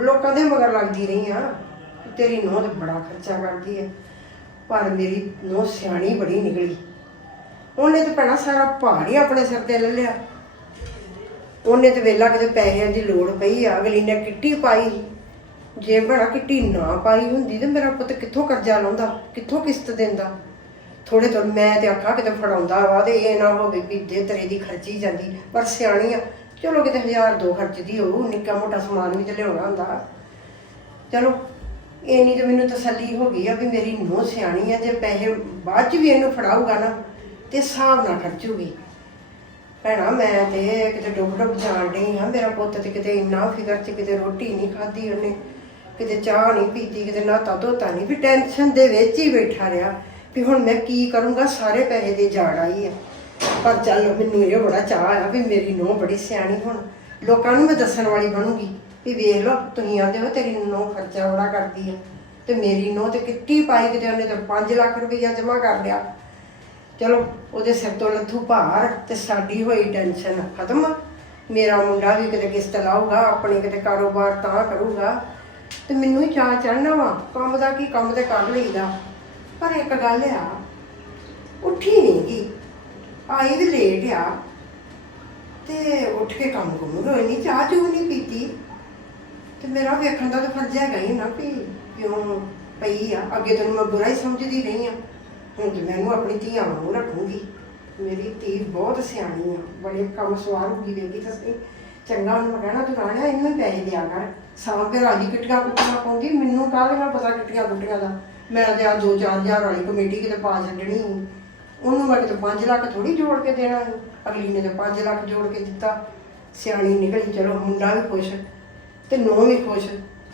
ਲੋਕਾਂ ਦੇ ਮਗਰ ਲੱਗਦੀ ਰਹੀ ਆ, ਤੇਰੀ ਨੂੰਹ ਤੇ ਬੜਾ ਖਰਚਾ ਕਰਦੀ ਆ, ਪਰ ਮੇਰੀ ਨੂੰਹ ਸਿਆਣੀ ਬੜੀ ਨਿਕਲੀ। ਉਹਨੇ ਤਾਂ ਭੈਣਾ ਸਾਰਾ ਭਾਰ ਹੀ ਆਪਣੇ ਸਿਰ ਤੇ ਲੈ ਲਿਆ। ਉਹਨੇ ਤੇ ਵੇਲਾ ਕਿਤੇ ਪੈਸਿਆਂ ਦੀ ਲੋੜ ਪਈ ਆ, ਅਗਲੀ ਨੇ ਕਿੱਟੀ ਪਾਈ। ਜੇ ਭੈਣਾ ਕਿੱਟੀ ਨਾ ਪਾਈ ਹੁੰਦੀ ਤੇ ਮੇਰਾ ਪੁੱਤ ਕਿੱਥੋਂ ਕਰਜ਼ਾ ਲਾਉਂਦਾ, ਕਿੱਥੋਂ ਕਿਸ਼ਤ ਦਿੰਦਾ? ਥੋੜੇ ਥੋੜੇ ਮੈਂ ਤੇ ਆਖਾ ਕਿਤੇ ਫੜਾਉਂਦਾ ਵਾ ਤੇ ਇਹ ਨਾ ਹੋਵੇ ਵੀ ਦੇ ਤਰੇ ਦੀ ਖਰਚੀ ਜਾਂਦੀ, ਪਰ ਸਿਆਣੀ ਆ। ਚਲੋ ਕਿਤੇ ਹਜ਼ਾਰ ਦੋ ਖਰਚਦੀ ਹੋਊ, ਨਿੱਕਾ ਮੋਟਾ ਸਮਾਨ ਵੀ ਤੇ ਲਿਆਉਣਾ ਹੁੰਦਾ। ਚਲੋ, ਇਹ ਇੰਨੀ ਤੇ ਮੈਨੂੰ ਤਸੱਲੀ ਹੋ ਗਈ ਆ ਵੀ ਮੇਰੀ ਨੂੰਹ ਸਿਆਣੀ ਆ, ਜੇ ਪੈਸੇ ਬਾਅਦ ਚ ਵੀ ਇਹਨੂੰ ਫੜਾਊਗਾ ਨਾ ਤੇ ਹਿਸਾਬ ਨਾਲ ਖਰਚੂਗੀ। ਭੈਣਾ, ਮੈਂ ਤੇ ਕਿਤੇ ਡੁੱਬ ਡੁੱਬ ਜਾਣ ਡਈ ਆ ਮੇਰਾ ਪੁੱਤ ਤੇ ਕਿਤੇ ਇੰਨਾ ਫਿਕਰ ਚ ਕਿਤੇ ਰੋਟੀ ਨਹੀਂ ਖਾਧੀ ਉਹਨੇ, ਕਿਤੇ ਚਾਹ ਨਹੀਂ ਪੀਤੀ, ਕਿਤੇ ਨਾਤਾ ਧੋਤਾ ਨਹੀਂ, ਵੀ ਟੈਨਸ਼ਨ ਦੇ ਵਿੱਚ ਹੀ ਬੈਠਾ ਰਿਹਾ ਵੀ ਹੁਣ ਮੈਂ ਕੀ ਕਰੂੰਗਾ, ਸਾਰੇ ਪੈਸੇ ਦੇ ਜਾੜ ਆਈ ਆ ਪਰ ਚੱਲ ਮੈਨੂੰ ਇਹ ਬੜਾ ਚਾਹ ਆ ਵੀ ਮੇਰੀ ਨੂੰਹ ਬੜੀ ਸਿਆਣੀ ਹੁਣ, ਲੋਕਾਂ ਨੂੰ ਮੈਂ ਦੱਸਣ ਵਾਲੀ ਬਣੂਗੀ ਵੀ ਵੇਖ ਲਓ, ਤੁਸੀਂ ਆਂਦੇ ਹੋ ਤੇਰੀ ਨੂੰਹ ਖਰਚਾ ਬੜਾ ਕਰਦੀ ਆ ਤੇ ਮੇਰੀ ਨੂੰਹ ਤੇ ਕਿੱਟੀ ਪਾਈ ਕਿਤੇ ਉਹਨੇ ਤੇ 5 ਲੱਖ ਰੁਪਈਆ ਜਮ੍ਹਾਂ ਕਰ ਲਿਆ। ਚਲੋ, ਉਹਦੇ ਸਿਰ ਤੋਂ ਲੱਥੂ ਭਾਰ ਤੇ ਸਾਡੀ ਹੋਈ ਟੈਨਸ਼ਨ ਖਤਮ। ਮੇਰਾ ਮੁੰਡਾ ਵੀ ਕਿਤੇ ਕਿਸ਼ਤ ਲਾਊਗਾ, ਆਪਣੇ ਕਿਤੇ ਕਾਰੋਬਾਰ ਤਾਂ ਕਰੂਗਾ। ਤੇ ਮੈਨੂੰ ਹੀ ਚਾਹ ਚੜਨਾ ਵਾ, ਕੰਮ ਦਾ ਕੀ, ਕੰਮ ਤੇ ਕਰ ਲਈਦਾ। ਪਰ ਇੱਕ ਗੱਲ ਆ, ਉੱਠੀ ਨਹੀਂ ਗਈ ਆਈ ਵੀ ਲੇਟ ਆ। ਤੇ ਉੱਠ ਕੇ ਕੰਮ ਕੁਮ ਰੋਈ ਨਹੀਂ ਚਾਹ ਚੂਹ ਨਹੀਂ ਪੀਤੀ। ਤੇ ਮੇਰਾ ਵੇਖਣ ਦਾ ਤਾਂ ਫਰਜ਼ ਹੈਗਾ ਹੀ ਨਾ ਵੀ ਕਿਉਂ ਪਈ ਆ। ਅੱਗੇ ਤੈਨੂੰ ਮੈਂ ਬੁਰਾ ਹੀ ਸਮਝਦੀ ਰਹੀ ਆ। ਹੁਣ ਤੇ ਮੈਨੂੰ ਆਪਣੀ ਧੀਆਂ ਵਾਂਗੂ ਰੱਖੂੰਗੀ। ਮੇਰੀ ਧੀ ਬਹੁਤ ਸਿਆਣੀ ਆ, ਬੜੇ ਕੰਮ ਸਵਾਰ ਹੋ ਗਈ ਵੇਖੀ ਤਾਂ ਚੰਗਾ ਉਹਨੂੰ ਮੈਂ ਕਹਿਣਾ, ਤੂੰ ਰਾਣਿਆ, ਇਹਨੂੰ ਹੀ ਪੈਸੇ ਦਿਆ ਕਰ। ਸਾਂਭ ਕੇ ਰਾਜੀ ਕਿਟੀਆਂ ਕੁੱਟੀਆਂ ਪਾਉਂਦੀ। ਮੈਨੂੰ ਕਾਹਦੇ ਨਾਲ ਪਤਾ ਕਿਟੀਆਂ ਕੁੱਟੀਆਂ ਦਾ? ਮੈਂ ਤੇ ਆ 2-4000 ਵਾਲੀ ਕਮੇਟੀ ਕਿਤੇ ਪਾ ਛੱਡਣੀ ਉਹਨੂੰ ਮੈਂ ਕਿਤੇ 5 ਲੱਖ ਥੋੜੀ ਜੋੜ ਕੇ ਦੇਣਾ ਸੀ। ਅਗਲੀ ਨੇ ਤੇ 5 ਲੱਖ ਜੋੜ ਕੇ ਦਿੱਤਾ। ਸਿਆਣੀ ਨਿਕਲੀ, ਚਲੋ ਮੁੰਡਾ ਵੀ ਖੁਸ਼। ਤੇ ਨੂੰਹ ਵੀ ਖੁਸ਼।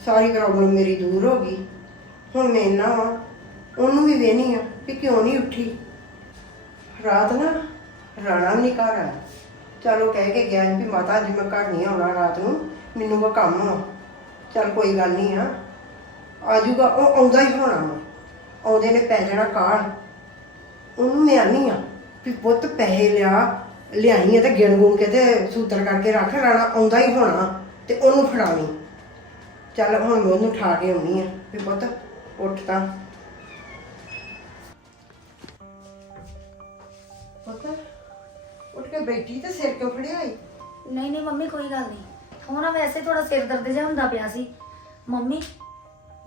ਸਾਰੀ ਪ੍ਰੋਬਲਮ ਮੇਰੀ ਦੂਰ ਹੋ ਗਈ। ਹੁਣ ਮੈਂ ਇੰਨਾ ਵਾਂ ਉਹਨੂੰ ਵੀ ਵੇਹਨੀ ਆ ਵੀ ਕਿਉਂ ਨਹੀਂ ਉੱਠੀ। ਰਾਤ ਨਾ ਰਾਣਾ ਵੀ ਨਹੀਂ ਘਰ ਆਇਆ। ਚਲੋ ਕਹਿ ਕੇ ਗਿਆ ਵੀ ਮਾਤਾ ਅੱਜ ਮੈਂ ਘਰ ਨਹੀਂ ਆਉਣਾ ਰਾਤ ਨੂੰ, ਮੈਨੂੰ ਕੋ ਕੰਮ ਆ। ਚਲ ਕੋਈ ਗੱਲ ਨਹੀਂ ਆ। ਆਜੂਗਾ, ਉਹ ਆਉਂਦਾ ਹੀ ਹੋਣਾ ਵਾ। ਆਉਂਦੇ ਨੇ ਪੈ ਜਾਣਾ ਕਾਲ ਉਹਨੂੰ ਮੈਂ ਆਨੀ ਆ ਵੀ ਪੁੱਤ ਪੈਸੇ ਲਿਆ, ਲਿਆਈ ਆ ਤੇ ਗਿਣ ਗੁਣ ਕੇ ਤੇ ਸੂਤਰ ਕਰਕੇ ਰੱਖ, ਰਾਣਾ ਆਉਂਦਾ ਹੀ ਹੋਣਾ ਤੇ ਉਹਨੂੰ ਫੜਾਵੀਂ। ਚੱਲ ਹੁਣ ਮੈਂ ਉਹਨੂੰ ਉਠਾ ਕੇ ਆਉਣੀ ਆ ਵੀ ਪੁੱਤ ਉੱਠ ਤਾਂ। ਪੁੱਤ। ਉੱਠ ਕੇ ਬੈਠੀ ਤੇ ਸਿਰ ਕਿਉਂ ਫੜਿਆ ਈ? ਨਹੀਂ ਨਹੀਂ ਮੰਮੀ ਕੋਈ ਗੱਲ ਨਹੀਂ। ਹੋਣਾ ਵੈਸੇ ਥੋੜਾ ਸਿਰ ਦਰਦ ਜਿਹਾ ਹੁੰਦਾ ਪਿਆ ਸੀ। ਮੰਮੀ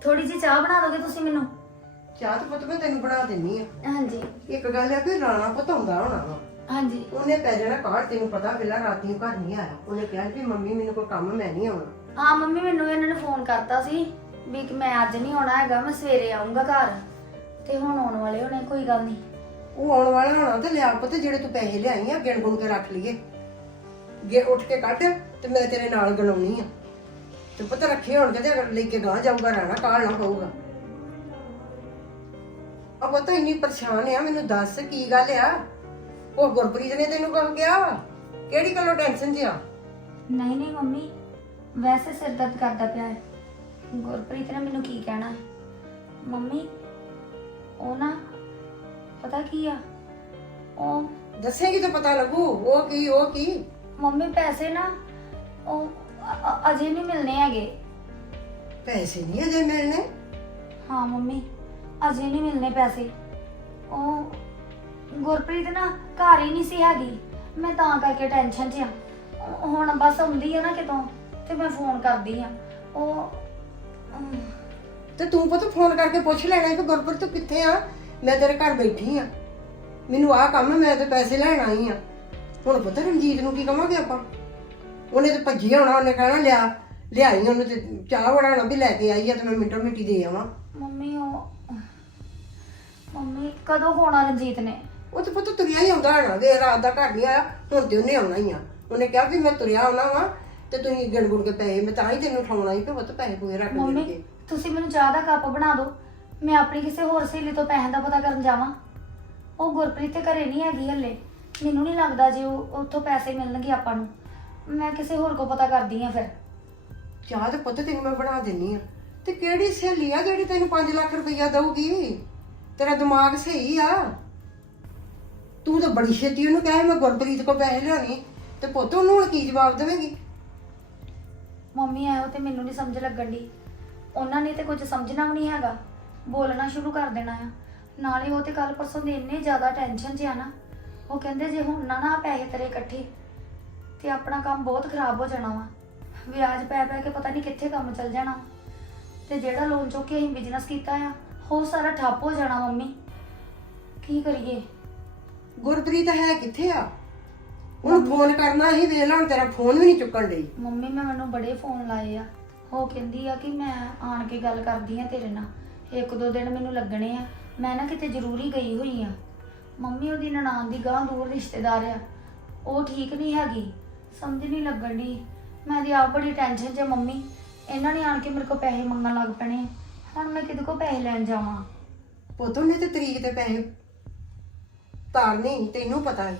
ਥੋੜੀ ਜੀ ਚਾਹ ਬਣਾ ਦੋਗੇ ਤੁਸੀਂ ਮੈਨੂੰ? ਚਾਹ ਤੇ ਪੁੱਤ ਮੈਂ ਤੈਨੂੰ ਬਣਾ ਦਿੰਨੀ ਆ। ਹਾਂਜੀ। ਇੱਕ ਗੱਲ ਹੈ ਕਿ ਰਾਣਾ ਪੁੱਤ ਆਉਂਦਾ ਹੋਣਾ। ਵਾ ਹਾਂਜੀ। ਉਹਨੇ ਪੈ ਜਾਣਾ ਕਾਹਰ ਤੈਨੂੰ ਪਤਾ ਵੇਲਾ ਰਾਤੀ ਨੂੰ ਘਰ ਨਹੀਂ ਆਇਆ। ਉਹਨੇ ਕਿਹਾ ਵੀ ਮੰਮੀ ਮੈਨੂੰ ਕੋਈ ਕੰਮ ਮੈਂ ਨਹੀਂ ਆਉਣਾ। ਹਾਂ ਮੰਮੀ ਮੈਨੂੰ ਇਹਨਾਂ ਨੇ ਫੋਨ ਕਰਤਾ ਸੀ ਵੀ ਕਿ ਮੈਂ ਅੱਜ ਨਹੀਂ ਆਉਣਾ ਹੈਗਾ ਮੈਂ ਸਵੇਰੇ ਆਉਂਗਾ ਘਰ। ਤੇ ਹੁਣ ਆਉਣ ਵਾਲੇ ਹੋਣੇ ਕੋਈ ਗੱਲ ਨਹੀਂ। ਉਹ ਆਉਣ ਵਾਲਾ ਹੋਣਾ ਤੇ ਲਿਆ ਪੁੱਤ, ਜਿਹੜੇ ਤੂੰ ਪੈਸੇ ਲਿਆਈ ਆ, ਗਿਣ ਗੁਣ ਕੇ ਰੱਖ ਲਈਏ। ਗੇ ਉੱਠ ਕੇ ਕੱਢ, ਤੇ ਮੈਂ ਤੇਰੇ ਨਾਲ ਗਣਾਉਣੀ ਆ। ਤੇ ਪੁੱਤ ਰੱਖੇ ਹੋਣਗੇ ਤੇ ਅਗਰ ਲੈ ਕੇ ਗਾਂ ਜਾਊਗਾ ਰਾਣਾ ਕਾਲ ਨਾ ਪਊਗਾ। ਆ ਪੁੱਤ ਇੰਨੀ ਪਰੇਸ਼ਾਨ ਆ, ਮੈਨੂੰ ਦੱਸ ਕੀ ਗੱਲ ਆ? ਉਹ ਗੁਰਪ੍ਰੀਤ ਨੇ ਤੈਨੂੰ ਕਹ? ਗਿਆ ਕਿਹੜੀ ਗੱਲੋਂ ਟੈਨਸ਼ਨ 'ਚ ਆ? ਨਹੀਂ ਨਹੀਂ ਮੰਮੀ, ਵੈਸੇ ਸਿਰ ਦਰਦ ਕਰਦਾ ਪਿਆ ਹੈ। ਗੁਰਪ੍ਰੀਤ ਨੇ ਮੈਨੂੰ ਕੀ ਕਹਿਣਾ? ਹੈ ਮੰਮੀ, ਉਹ ਨਾ ਕੀ ਆ? ਉਹ ਦੱਸੇਗੀ ਤਾਂ ਪਤਾ ਲੱਗੂ ਉਹ ਕੀ ਉਹ ਕੀ? ਮੰਮੀ ਪੈਸੇ ਨਾ ਉਹ ਅ- ਅ- ਅਜੇ ਨਹੀਂ ਮਿਲਨੇ ਹੈਗੇ। ਪੈਸੇ ਨਹੀਂ ਅਜੇ ਮਿਲਣੇ? ਹਾਂ ਮੰਮੀ ਅਜੇ ਨਹੀਂ ਮਿਲਨੇ ਪੈਸੇ। ਉਹ ਗੁਰਪ੍ਰੀਤ ਨਾ ਘਰ ਹੀ ਨਹੀਂ ਸੀ ਹੈਗੀ। ਮੈਂ ਤਾਂ ਕਰਕੇ ਟੈਨਸ਼ਨ 'ਚ ਆ। ਉਹ ਹੁਣ ਬਸ ਆਉਂਦੀ ਆ ਨਾ ਕਿਤੋਂ ਤੇ ਮੈਂ ਫੋਨ ਕਰਦੀ ਆ। ਉਹ ਅਮ, ਤੇ ਤੂੰ ਪੁੱਤ ਫੋਨ ਕਰਕੇ ਪੁੱਛ ਲੈਣਾ ਕਿ ਗੁਰਪ੍ਰੀਤ ਤੂੰ ਕਿੱਥੇ ਆ? ਮੈਂ ਤੇਰੇ ਘਰ ਬੈਠੀ ਆ। ਮੈਨੂੰ ਆਹ ਕੰਮ ਆ, ਮੈਂ ਤੇ ਪੈਸੇ ਲੈਣ ਆਈ ਆ। ਹੁਣ ਪੁੱਤ ਰਣਜੀਤ ਨੂੰ ਕੀ ਕਵਾਂਗੇ ਆਪਾਂ? ਉਹਨੇ ਤੇ ਭੱਜੀ ਆਉਣਾ ਉਹਨੇ ਕਹਿਣਾ ਲਿਆ ਲਿਆਈ ਉਹਨੂੰ ਤੇ ਚਾਹ ਬਣਾਉਣਾ ਵੀ ਲੈ ਕੇ ਆਈ ਆ ਤੇ ਮੈਂ ਮਿੰਟੋ ਮਿੰਟੀ ਦੇ ਆਵਾਂ। ਮੰਮੀ ਉਹ ਮੰਮੀ ਕਦੋਂ ਹੋਣਾ ਰਣਜੀਤ ਨੇ? ਉਹ ਤੇ ਪੁੱਤ ਤੁਰਿਆ ਹੀ ਆਉਂਦਾ ਹਣਾ ਦੇ ਰਾਤ ਦਾ ਘਰ ਨਹੀਂ ਆਇਆ ਹੁਣ ਤੇ ਉਹਨੇ ਆਉਣਾ ਹੀ ਆ। ਉਹਨੇ ਕਿਹਾ ਵੀ ਮੈਂ ਤੁਰਿਆ ਆਉਣਾ ਵਾ ਤੇ ਤੁਸੀਂ ਗਣਗੁੜ ਕੇ ਪੈਸੇ ਮੈਂ ਤਾਂ ਹੀ ਤੈਨੂੰ ਉਠਾਉਣਾ ਹੀ ਕਿ ਪੁੱਤ ਪੈਸੇ ਪੂਏ ਰੱਖ ਮੰਮੀ ਦੇ ਤੁਸੀਂ ਮੈਨੂੰ ਚਾਹ ਦਾ ਕੱਪ ਬਣਾ ਦਿਓ। ਮੈਂ ਆਪਣੀ ਕਿਸੇ ਹੋਰ ਸਹੇਲੀ ਤੋਂ ਪੈਸਿਆਂ ਦਾ ਪਤਾ ਕਰਨ ਜਾਵਾਂ? ਉਹ ਗੁਰਪ੍ਰੀਤ ਤੇ ਘਰੇ ਨਹੀਂ ਹੈਗੀ ਹੱਲੇ। ਮੈਨੂੰ ਨਹੀਂ ਲੱਗਦਾ ਜੇ ਉਹ ਉੱਥੋਂ ਪੈਸੇ ਮਿਲਣਗੇ ਆਪਾਂ ਨੂੰ। ਮੈਂ ਕਿਸੇ ਹੋਰ ਕੋ ਪਤਾ ਕਰਦੀ ਆ ਫਿਰ। ਚਾਹ ਤੇ ਪੁੱਤ ਤੈਨੂੰ ਮੈਂ ਬਣਾ ਦਿੰਨੀ ਆ। ਤੇ ਕਿਹੜੀ ਸਹੇਲੀ ਆ ਜਿਹੜੀ ਤੈਨੂੰ 5 ਲੱਖ ਰੁਪਈਆ ਦਊਗੀ? ਤੇਰਾ ਦਿਮਾਗ ਸਹੀ ਆ। ਤੂੰ ਤਾਂ ਬੜੀ ਛੇਤੀ ਉਹਨੂੰ ਕਹੇ ਮੈਂ ਗੁਰਪ੍ਰੀਤ ਕੋ ਪੈਸੇ ਲਿਆਉਣੀ ਤੇ ਪੁੱਤ ਉਹਨੂੰ ਹੁਣ ਕੀ ਜਵਾਬ ਦੇਵੇਂਗੀ? ਮੰਮੀ ਆਇਓ ਤੇ ਮੈਨੂੰ ਨਹੀਂ ਸਮਝ ਲੱਗਣ ਦੀ ਉਹਨਾਂ ਨੇ ਤੇ ਕੁਝ ਸਮਝਣਾ ਵੀ ਨਹੀਂ ਹੈਗਾ। ਬੋਲਣਾ ਸ਼ੁਰੂ ਕਰ ਦੇਣਾ ਆ। ਨਾਲੇ ਉਹ ਤੇ ਕੱਲ ਪਰਸੋਂ ਦੇ ਇੰਨੇ ਜ਼ਿਆਦਾ ਟੈਨਸ਼ਨ 'ਚ ਆ ਨਾ। ਉਹ ਕਹਿੰਦੇ ਜੇ ਹੁਣ ਨਾ ਨਾ ਪੈਸੇ ਤੇਰੇ ਇਕੱਠੇ ਤੇ ਆਪਣਾ ਕੰਮ ਬਹੁਤ ਖਰਾਬ ਹੋ ਜਾਣਾ ਵਾ। ਵਿਆਜ ਪੈ ਪੈ ਕੇ ਪਤਾ ਨਹੀਂ ਕਿੱਥੇ ਕੰਮ ਚੱਲ ਜਾਣਾ। ਤੇ ਜਿਹੜਾ ਲੋਨ ਚੁੱਕ ਕੇ ਅਸੀਂ ਬਿਜ਼ਨਸ ਕੀਤਾ ਆ ਉਹ ਸਾਰਾ ਠੱਪ ਹੋ ਜਾਣਾ ਮੰਮੀ। ਕੀ ਕਰੀਏ? ਗੁਰਪ੍ਰੀਤ ਹੈ ਕਿੱਥੇ ਆ? ਉਹਨੂੰ ਫੋਨ ਕਰਨਾ ਹੀ ਵੇਖ ਲਾ ਤੇਰਾ ਫੋਨ ਵੀ ਨਹੀਂ ਚੁੱਕਣ ਡਈ। ਮੰਮੀ ਮੈਂ ਮੈਨੂੰ ਬੜੇ ਫੋਨ ਲਾਏ ਆ। ਉਹ ਕਹਿੰਦੀ ਆ ਕਿ ਮੈਂ ਆਣ ਕੇ ਗੱਲ ਕਰਦੀ ਆ ਤੇਰੇ ਨਾਲ। ਇੱਕ ਦੋ ਦਿਨ ਮੈਨੂੰ ਲੱਗਣੇ ਆ। ਮੈਂ ਨਾ ਕਿਤੇ ਜ਼ਰੂਰੀ ਗਈ ਹੋਈ ਆ। ਮੰਮੀ ਉਹਦੀ ਨਨਾਣ ਦੀ ਗਾਂ ਦੂਰ ਰਿਸ਼ਤੇਦਾਰ ਆ। ਉਹ ਠੀਕ ਨਹੀਂ ਹੈਗੀ। ਸਮਝ ਨਹੀਂ ਲੱਗਣ ਦੀ ਮੈਂ ਦੀ ਆਪ ਬੜੀ ਟੈਨਸ਼ਨ 'ਚ ਆ ਮੰਮੀ। ਇਹਨਾਂ ਨੇ ਆਣ ਕੇ ਮੇਰੇ ਕੋਲ ਪੈਸੇ ਮੰਗਣ ਲੱਗ ਪੈਣੇ। ਹੁਣ ਮੈਂ ਕਿਹਦੇ ਕੋਲ ਪੈਸੇ ਲੈਣ ਜਾਵਾਂ? ਪੁੱਤ ਉਹਨੇ ਤੇ ਤਰੀਕ ਤੇ ਪੈਸੇ ਤਾਰਨੇ ਸੀ, ਤੈਨੂੰ ਪਤਾ ਹੀ।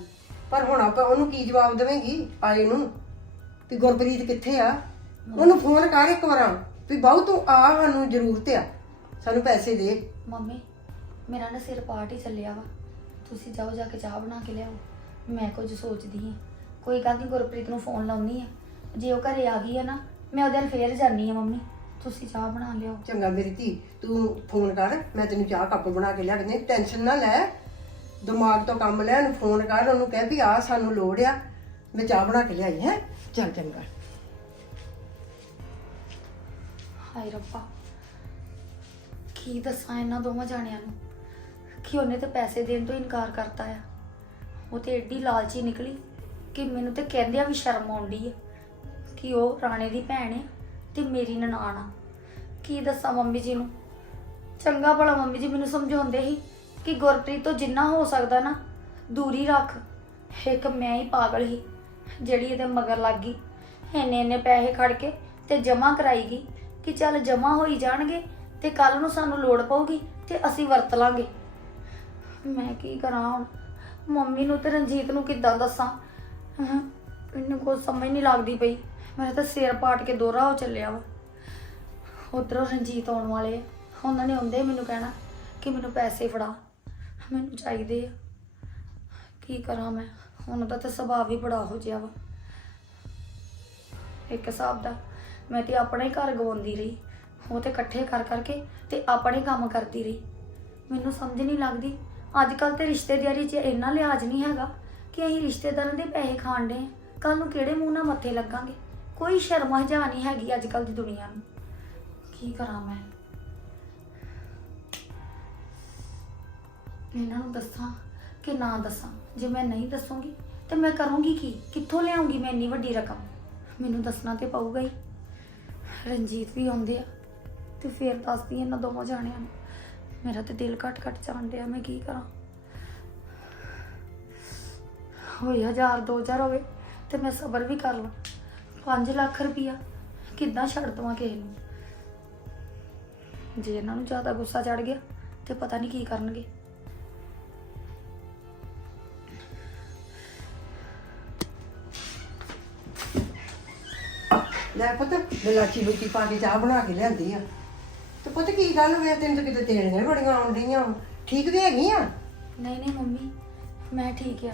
ਪਰ ਹੁਣ ਆਪਾਂ ਉਹਨੂੰ ਕੀ ਜਵਾਬ ਦੇਵੇਂਗੀ ਆਏ ਨੂੰ? ਵੀ ਗੁਰਪ੍ਰੀਤ ਕਿੱਥੇ ਆ? ਉਹਨੂੰ ਫੋਨ ਕਰ ਇੱਕ ਵਾਰ ਵੀ ਬਹੁ ਤੂੰ ਆ ਸਾਨੂੰ ਜ਼ਰੂਰਤ ਆ। ਸਾਨੂੰ ਪੈਸੇ ਦੇ। ਮੰਮੀ ਮੇਰਾ ਨਾ ਸਿਰ ਪਾਟ ਹੀ ਚੱਲਿਆ ਵਾ। ਤੁਸੀਂ ਜਾਓ ਜਾ ਕੇ ਚਾਹ ਬਣਾ ਕੇ ਲਿਆਓ। ਮੈਂ ਕੁਝ ਸੋਚਦੀ ਹਾਂ। ਕੋਈ ਗੱਲ ਨਹੀਂ ਗੁਰਪ੍ਰੀਤ ਨੂੰ ਫੋਨ ਲਾਉਣੀ ਆ ਜੇ ਉਹ ਘਰੇ ਆ ਗਈ ਆ ਨਾ ਮੈਂ ਉਹਦੇ ਨਾਲ ਫੇਰ ਜਾਨੀ ਆ ਮੰਮੀ। ਤੁਸੀਂ ਚਾਹ ਬਣਾ ਲਿਆਓ। ਚੰਗਾ ਮੇਰੀ ਧੀ ਤੂੰ ਫੋਨ ਕਰ। ਮੈਂ ਤੈਨੂੰ ਚਾਹ ਕੱਪ ਬਣਾ ਕੇ ਲਿਆ ਦਿੰਦੀ ਟੈਨਸ਼ਨ ਨਾ ਲੈ। ਦਿਮਾਗ ਤੋਂ ਕੰਮ ਲੈ ਉਹਨੂੰ ਫੋਨ ਕਰ। ਉਹਨੂੰ ਕਹਿ ਵੀ ਆ ਸਾਨੂੰ ਲੋੜ ਆ। ਮੈਂ ਚਾਹ ਬਣਾ ਕੇ ਲਿਆਈ ਹੈ। ਚੱਲ ਚੰਗਾ। ਹਾਏ ਰੱਬਾ। ਕੀ ਦੱਸਾਂ ਇਹਨਾਂ ਦੋਵਾਂ ਜਾਣਿਆਂ ਨੂੰ? ਕਿ ਉਹਨੇ ਤਾਂ ਪੈਸੇ ਦੇਣ ਤੋਂ ਇਨਕਾਰ ਕਰਤਾ ਆ। ਉਹ ਤੇ ਐਡੀ ਲਾਲਚੀ ਨਿਕਲੀ ਕਿ ਮੈਨੂੰ ਤੇ ਕਹਿੰਦਿਆਂ ਵੀ ਸ਼ਰਮ ਆਉਂਦੀ ਆ ਕਿ ਉਹ ਰਾਣੇ ਦੀ ਭੈਣ ਹੈ ਤੇ ਮੇਰੀ ਨਨਾਣ ਆ। ਕੀ ਦੱਸਾਂ ਮੰਮੀ ਜੀ ਨੂੰ? ਚੰਗਾ ਭਲਾ ਮੰਮੀ ਜੀ ਮੈਨੂੰ ਸਮਝਾਉਂਦੇ ਸੀ ਕਿ ਗੁਰਪ੍ਰੀਤ ਤੋਂ ਜਿੰਨਾ ਹੋ ਸਕਦਾ ਨਾ, ਦੂਰੀ ਰੱਖ। ਇੱਕ ਮੈਂ ਹੀ ਪਾਗਲ ਸੀ, ਜਿਹੜੀ ਇਹਦੇ ਮਗਰ ਲੱਗ ਗਈ। ਇੰਨੇ ਇੰਨੇ ਪੈਸੇ ਖੜ ਕੇ ਤੇ ਜਮਾ ਕਰਾਈ ਗਈ ਕਿ ਚੱਲ ਜਮਾ ਹੋਈ ਜਾਣਗੇ ਤੇ ਕੱਲ ਨੂੰ ਸਾਨੂੰ ਲੋੜ ਪਊਗੀ ਤੇ ਅਸੀਂ ਵਰਤ ਲਾਂਗੇ। ਮੈਂ ਕੀ ਕਰਾਂ ਹੁਣ? ਮੰਮੀ ਨੂੰ ਤੇ ਰਣਜੀਤ ਨੂੰ ਕਿੱਦਾਂ ਦੱਸਾਂ? ਹਾਂ, ਮੈਨੂੰ ਕੋਈ ਸਮਝ ਨਹੀਂ ਲੱਗਦੀ ਪਈ। ਮੇਰਾ ਤਾਂ ਸਿਰ ਪਾਟ ਕੇ ਦੋਰਾ ਹੋ ਚੱਲਿਆ ਵਾ। ਉਧਰੋਂ ਰਣਜੀਤ ਆਉਣ ਵਾਲੇ ਆ। ਉਹਨਾਂ ਨੇ ਆਉਂਦੇ ਹੀ ਮੈਨੂੰ ਕਹਿਣਾ ਕਿ ਮੈਨੂੰ ਪੈਸੇ ਫੜਾ। ਮੈਨੂੰ ਚਾਹੀਦੇ ਆ। ਕੀ ਕਰਾਂ ਮੈਂ? ਉਹਨਾਂ ਦਾ ਤਾਂ ਸੁਭਾਅ ਵੀ ਬੜਾ ਹੋ ਜਿਆ ਵਾ। ਇੱਕ ਹਿਸਾਬ ਦਾ ਮੈਂ ਤੇ ਆਪਣਾ ਹੀ ਘਰ ਗਵਾਉਂਦੀ ਰਹੀ। ਉਹ ਤੇ ਇਕੱਠੇ ਕਰ ਕਰਕੇ ਤੇ ਆਪਣੇ ਕੰਮ ਕਰਦੀ ਰਹੀ। ਮੈਨੂੰ ਸਮਝ ਨਹੀਂ ਲੱਗਦੀ। ਅੱਜ ਕੱਲ ਤੇ ਰਿਸ਼ਤੇਦਾਰੀ 'ਚ ਇੰਨਾ ਲਿਹਾਜ਼ ਨਹੀਂ ਹੈਗਾ ਕਿ ਅਸੀਂ ਰਿਸ਼ਤੇਦਾਰਾਂ ਦੇ ਪੈਸੇ ਖਾਣ ਦੇ ਕੱਲ ਨੂੰ ਕਿਹੜੇ ਮੂੰਹ ਨਾਲ ਮੱਥੇ ਲੱਗਾਂਗੇ? ਕੋਈ ਸ਼ਰਮ ਹਜਾ ਨਹੀਂ ਹੈਗੀ ਅੱਜ ਕੱਲ ਦੀ ਦੁਨੀਆ ਨੂੰ। ਕੀ ਕਰਾਂ ਮੈਂ? ਇਹਨਾਂ ਨੂੰ ਦੱਸਾਂ ਕਿ ਨਾ ਦੱਸਾਂ? ਜੇ ਮੈਂ ਨਹੀਂ ਦੱਸੂਗੀ ਤੇ ਮੈਂ ਕਰੂੰਗੀ ਕੀ? ਕਿੱਥੋਂ ਲਿਆਉਂਗੀ ਮੈਂ ਇੰਨੀ ਵੱਡੀ ਰਕਮ? ਮੈਨੂੰ ਦੱਸਣਾ ਤੇ ਪਊਗਾ ਹੀ। ਰਣਜੀਤ ਵੀ ਆਉਂਦੇ ਆ। ਤੇ ਫੇਰ ਦੱਸਦੀ ਇਹਨਾਂ ਦੋਵਾਂ ਜਾਣਿਆਂ ਨੂੰ। ਮੇਰਾ ਤੇ ਦਿਲ ਘਟ ਘਟ ਜਾਣ ਡਿਆ, ਮੈਂ ਕੀ ਕਰਾਂ? ਹੋਏ ਹਜ਼ਾਰ, ਦੋ ਹਜ਼ਾਰ ਹੋਵੇ ਤੇ ਮੈਂ ਸਬਰ ਵੀ ਕਰ ਲਵਾਂ। 5 ਲੱਖ ਰੁਪਈਆ ਕਿੱਦਾਂ ਛੱਡ ਦਵਾਂ ਕਿਸੇ ਨੂੰ? ਜੇ ਇਹਨਾਂ ਨੂੰ ਜ਼ਿਆਦਾ ਗੁੱਸਾ ਚੜ ਗਿਆ ਤੇ ਪਤਾ ਨਹੀਂ ਕੀ ਕਰਨਗੇ। ਲੈ ਪੁੱਤ, ਬਲਾਚੀ ਬੁੱਚੀ ਪਾ ਕੇ ਚਾਹ ਬਣਾ ਕੇ ਲਿਆਂਦੀ ਆ। ਤੇ ਪੁੱਤ ਕੀ ਗੱਲ ਹੋਇਆ ਤੈਨੂੰ ਤਾਂ ਕਿਤੇ ਤੇੜੀਆਂ ਹੀ ਬੜੀਆਂ ਆਉਣ ਡਈਆਂ ਠੀਕ ਵੀ ਹੈਗੀ ਆ? ਨਹੀਂ ਨਹੀਂ ਮੰਮੀ ਮੈਂ ਠੀਕ ਆ।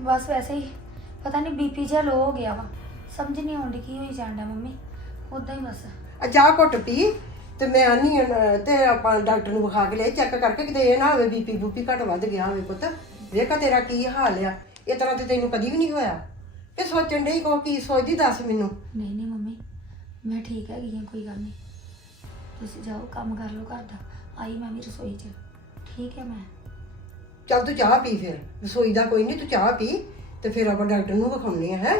ਬਸ ਵੈਸੇ ਹੀ ਪਤਾ ਨਹੀਂ ਬੀਪੀ ਜਿਹਾ ਲੋ ਹੋ ਗਿਆ ਵਾ। ਸਮਝ ਨਹੀਂ ਆਉਂਦੀ ਕੀ ਹੋਈ ਜਾਂਦਾ ਮੰਮੀ। ਉਦਾਂ ਹੀ ਬਸ। ਆ ਚਾਹ ਘੁੱਟ ਪੀ ਤੇ ਮੈਂ ਆਨੀ ਆ, ਤੇ ਆਪਾਂ ਡਾਕਟਰ ਨੂੰ ਵਿਖਾ ਕੇ ਲੈ ਚੈੱਕ ਕਰਕੇ ਕਿਤੇ ਇਹ ਨਾ ਹੋਵੇ ਬੀਪੀ ਬੂਪੀ ਘਟ ਵੱਧ ਗਿਆ ਹੋਵੇ ਪੁੱਤ। ਵੇਖਾ ਤੇਰਾ ਕੀ ਹਾਲ ਆ। ਇਹ ਤਰ੍ਹਾਂ ਤੇ ਤੈਨੂੰ ਕਦੀ ਵੀ ਨਹੀਂ ਹੋਇਆ। ਕਿ ਸੋਚਣ ਡਈ ਕੋ ਕੀ ਸੋਚਦੀ ਦੱਸ ਮੈਨੂੰ। ਨਹੀਂ ਨਹੀਂ ਮੰਮੀ ਮੈਂ ਠੀਕ ਹੈਗੀ ਹਾਂ ਕੋਈ ਗੱਲ ਨਹੀਂ ਤੁਸੀਂ ਜਾਓ ਕੰਮ ਕਰ ਲਓ ਘਰ ਦਾ। ਆਈ ਮੈਂ ਵੀ ਰਸੋਈ 'ਚ। ਠੀਕ ਹੈ ਮੈਂ। ਚੱਲ ਤੂੰ ਚਾਹ ਪੀ ਫਿਰ। ਰਸੋਈ ਦਾ ਕੋਈ ਨਹੀਂ ਤੂੰ ਚਾਹ ਪੀ ਤੇ ਫਿਰ ਆਪਾਂ ਡਾਕਟਰ ਨੂੰ ਵਿਖਾਉਣੀ ਹੈ ਹੈ?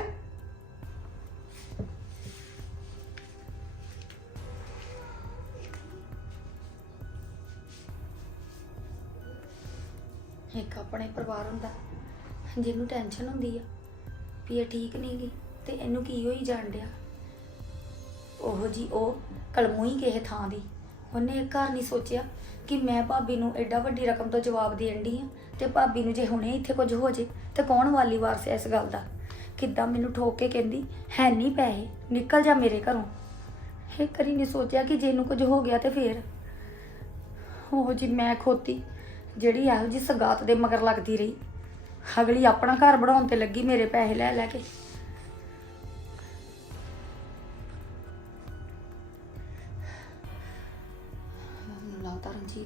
ਇੱਕ ਆਪਣੇ ਪਰਿਵਾਰ ਹੁੰਦਾ ਜਿਹਨੂੰ ਟੈਨਸ਼ਨ ਹੁੰਦੀ ਆ ਵੀ ਇਹ ਠੀਕ ਨਹੀਂ ਗਈ ਤੇ ਇਹਨੂੰ ਕੀ ਹੋਈ ਜਾਣ ਡਿਆ? ਉਹੋ ਜੀ, ਉਹ ਕਲਮੂ ਹੀ ਕਿਸੇ ਥਾਂ ਦੀ। ਉਹਨੇ ਇੱਕ ਘਰ ਨਹੀਂ ਸੋਚਿਆ ਕਿ ਮੈਂ ਭਾਬੀ ਨੂੰ ਐਡਾ ਵੱਡੀ ਰਕਮ ਤੋਂ ਜਵਾਬ ਦੇਣ ਦੀ ਆ ਤੇ ਭਾਬੀ ਨੂੰ ਜੇ ਹੁਣੇ ਇੱਥੇ ਕੁਝ ਹੋ ਜੇ ਤੇ ਕੌਣ ਵਾਲੀ ਵਾਰਸ ਹੈ ਇਸ ਗੱਲ ਦਾ? ਕਿੱਦਾਂ ਮੈਨੂੰ ਠੋਕ ਕੇ ਕਹਿੰਦੀ, ਹੈ ਨਹੀਂ ਪੈਸੇ, ਨਿਕਲ ਜਾ ਮੇਰੇ ਘਰੋਂ। ਇਹ ਕਰੀ ਨਹੀਂ ਸੋਚਿਆ ਕਿ ਜੇ ਇਹਨੂੰ ਕੁਝ ਹੋ ਗਿਆ ਤੇ ਫੇਰ। ਉਹ ਜੀ, ਮੈਂ ਖੋਤੀ, ਜਿਹੜੀ ਇਹੋ ਜੀ ਸਗਾਤ ਦੇ ਮਗਰ ਲੱਗਦੀ ਰਹੀ। ਅਗਲੀ ਆਪਣਾ ਘਰ ਬਣਾਉਣ ਤੇ ਲੱਗੀ ਮੇਰੇ ਪੈਸੇ ਲੈ ਲੈ ਕੇ। ที่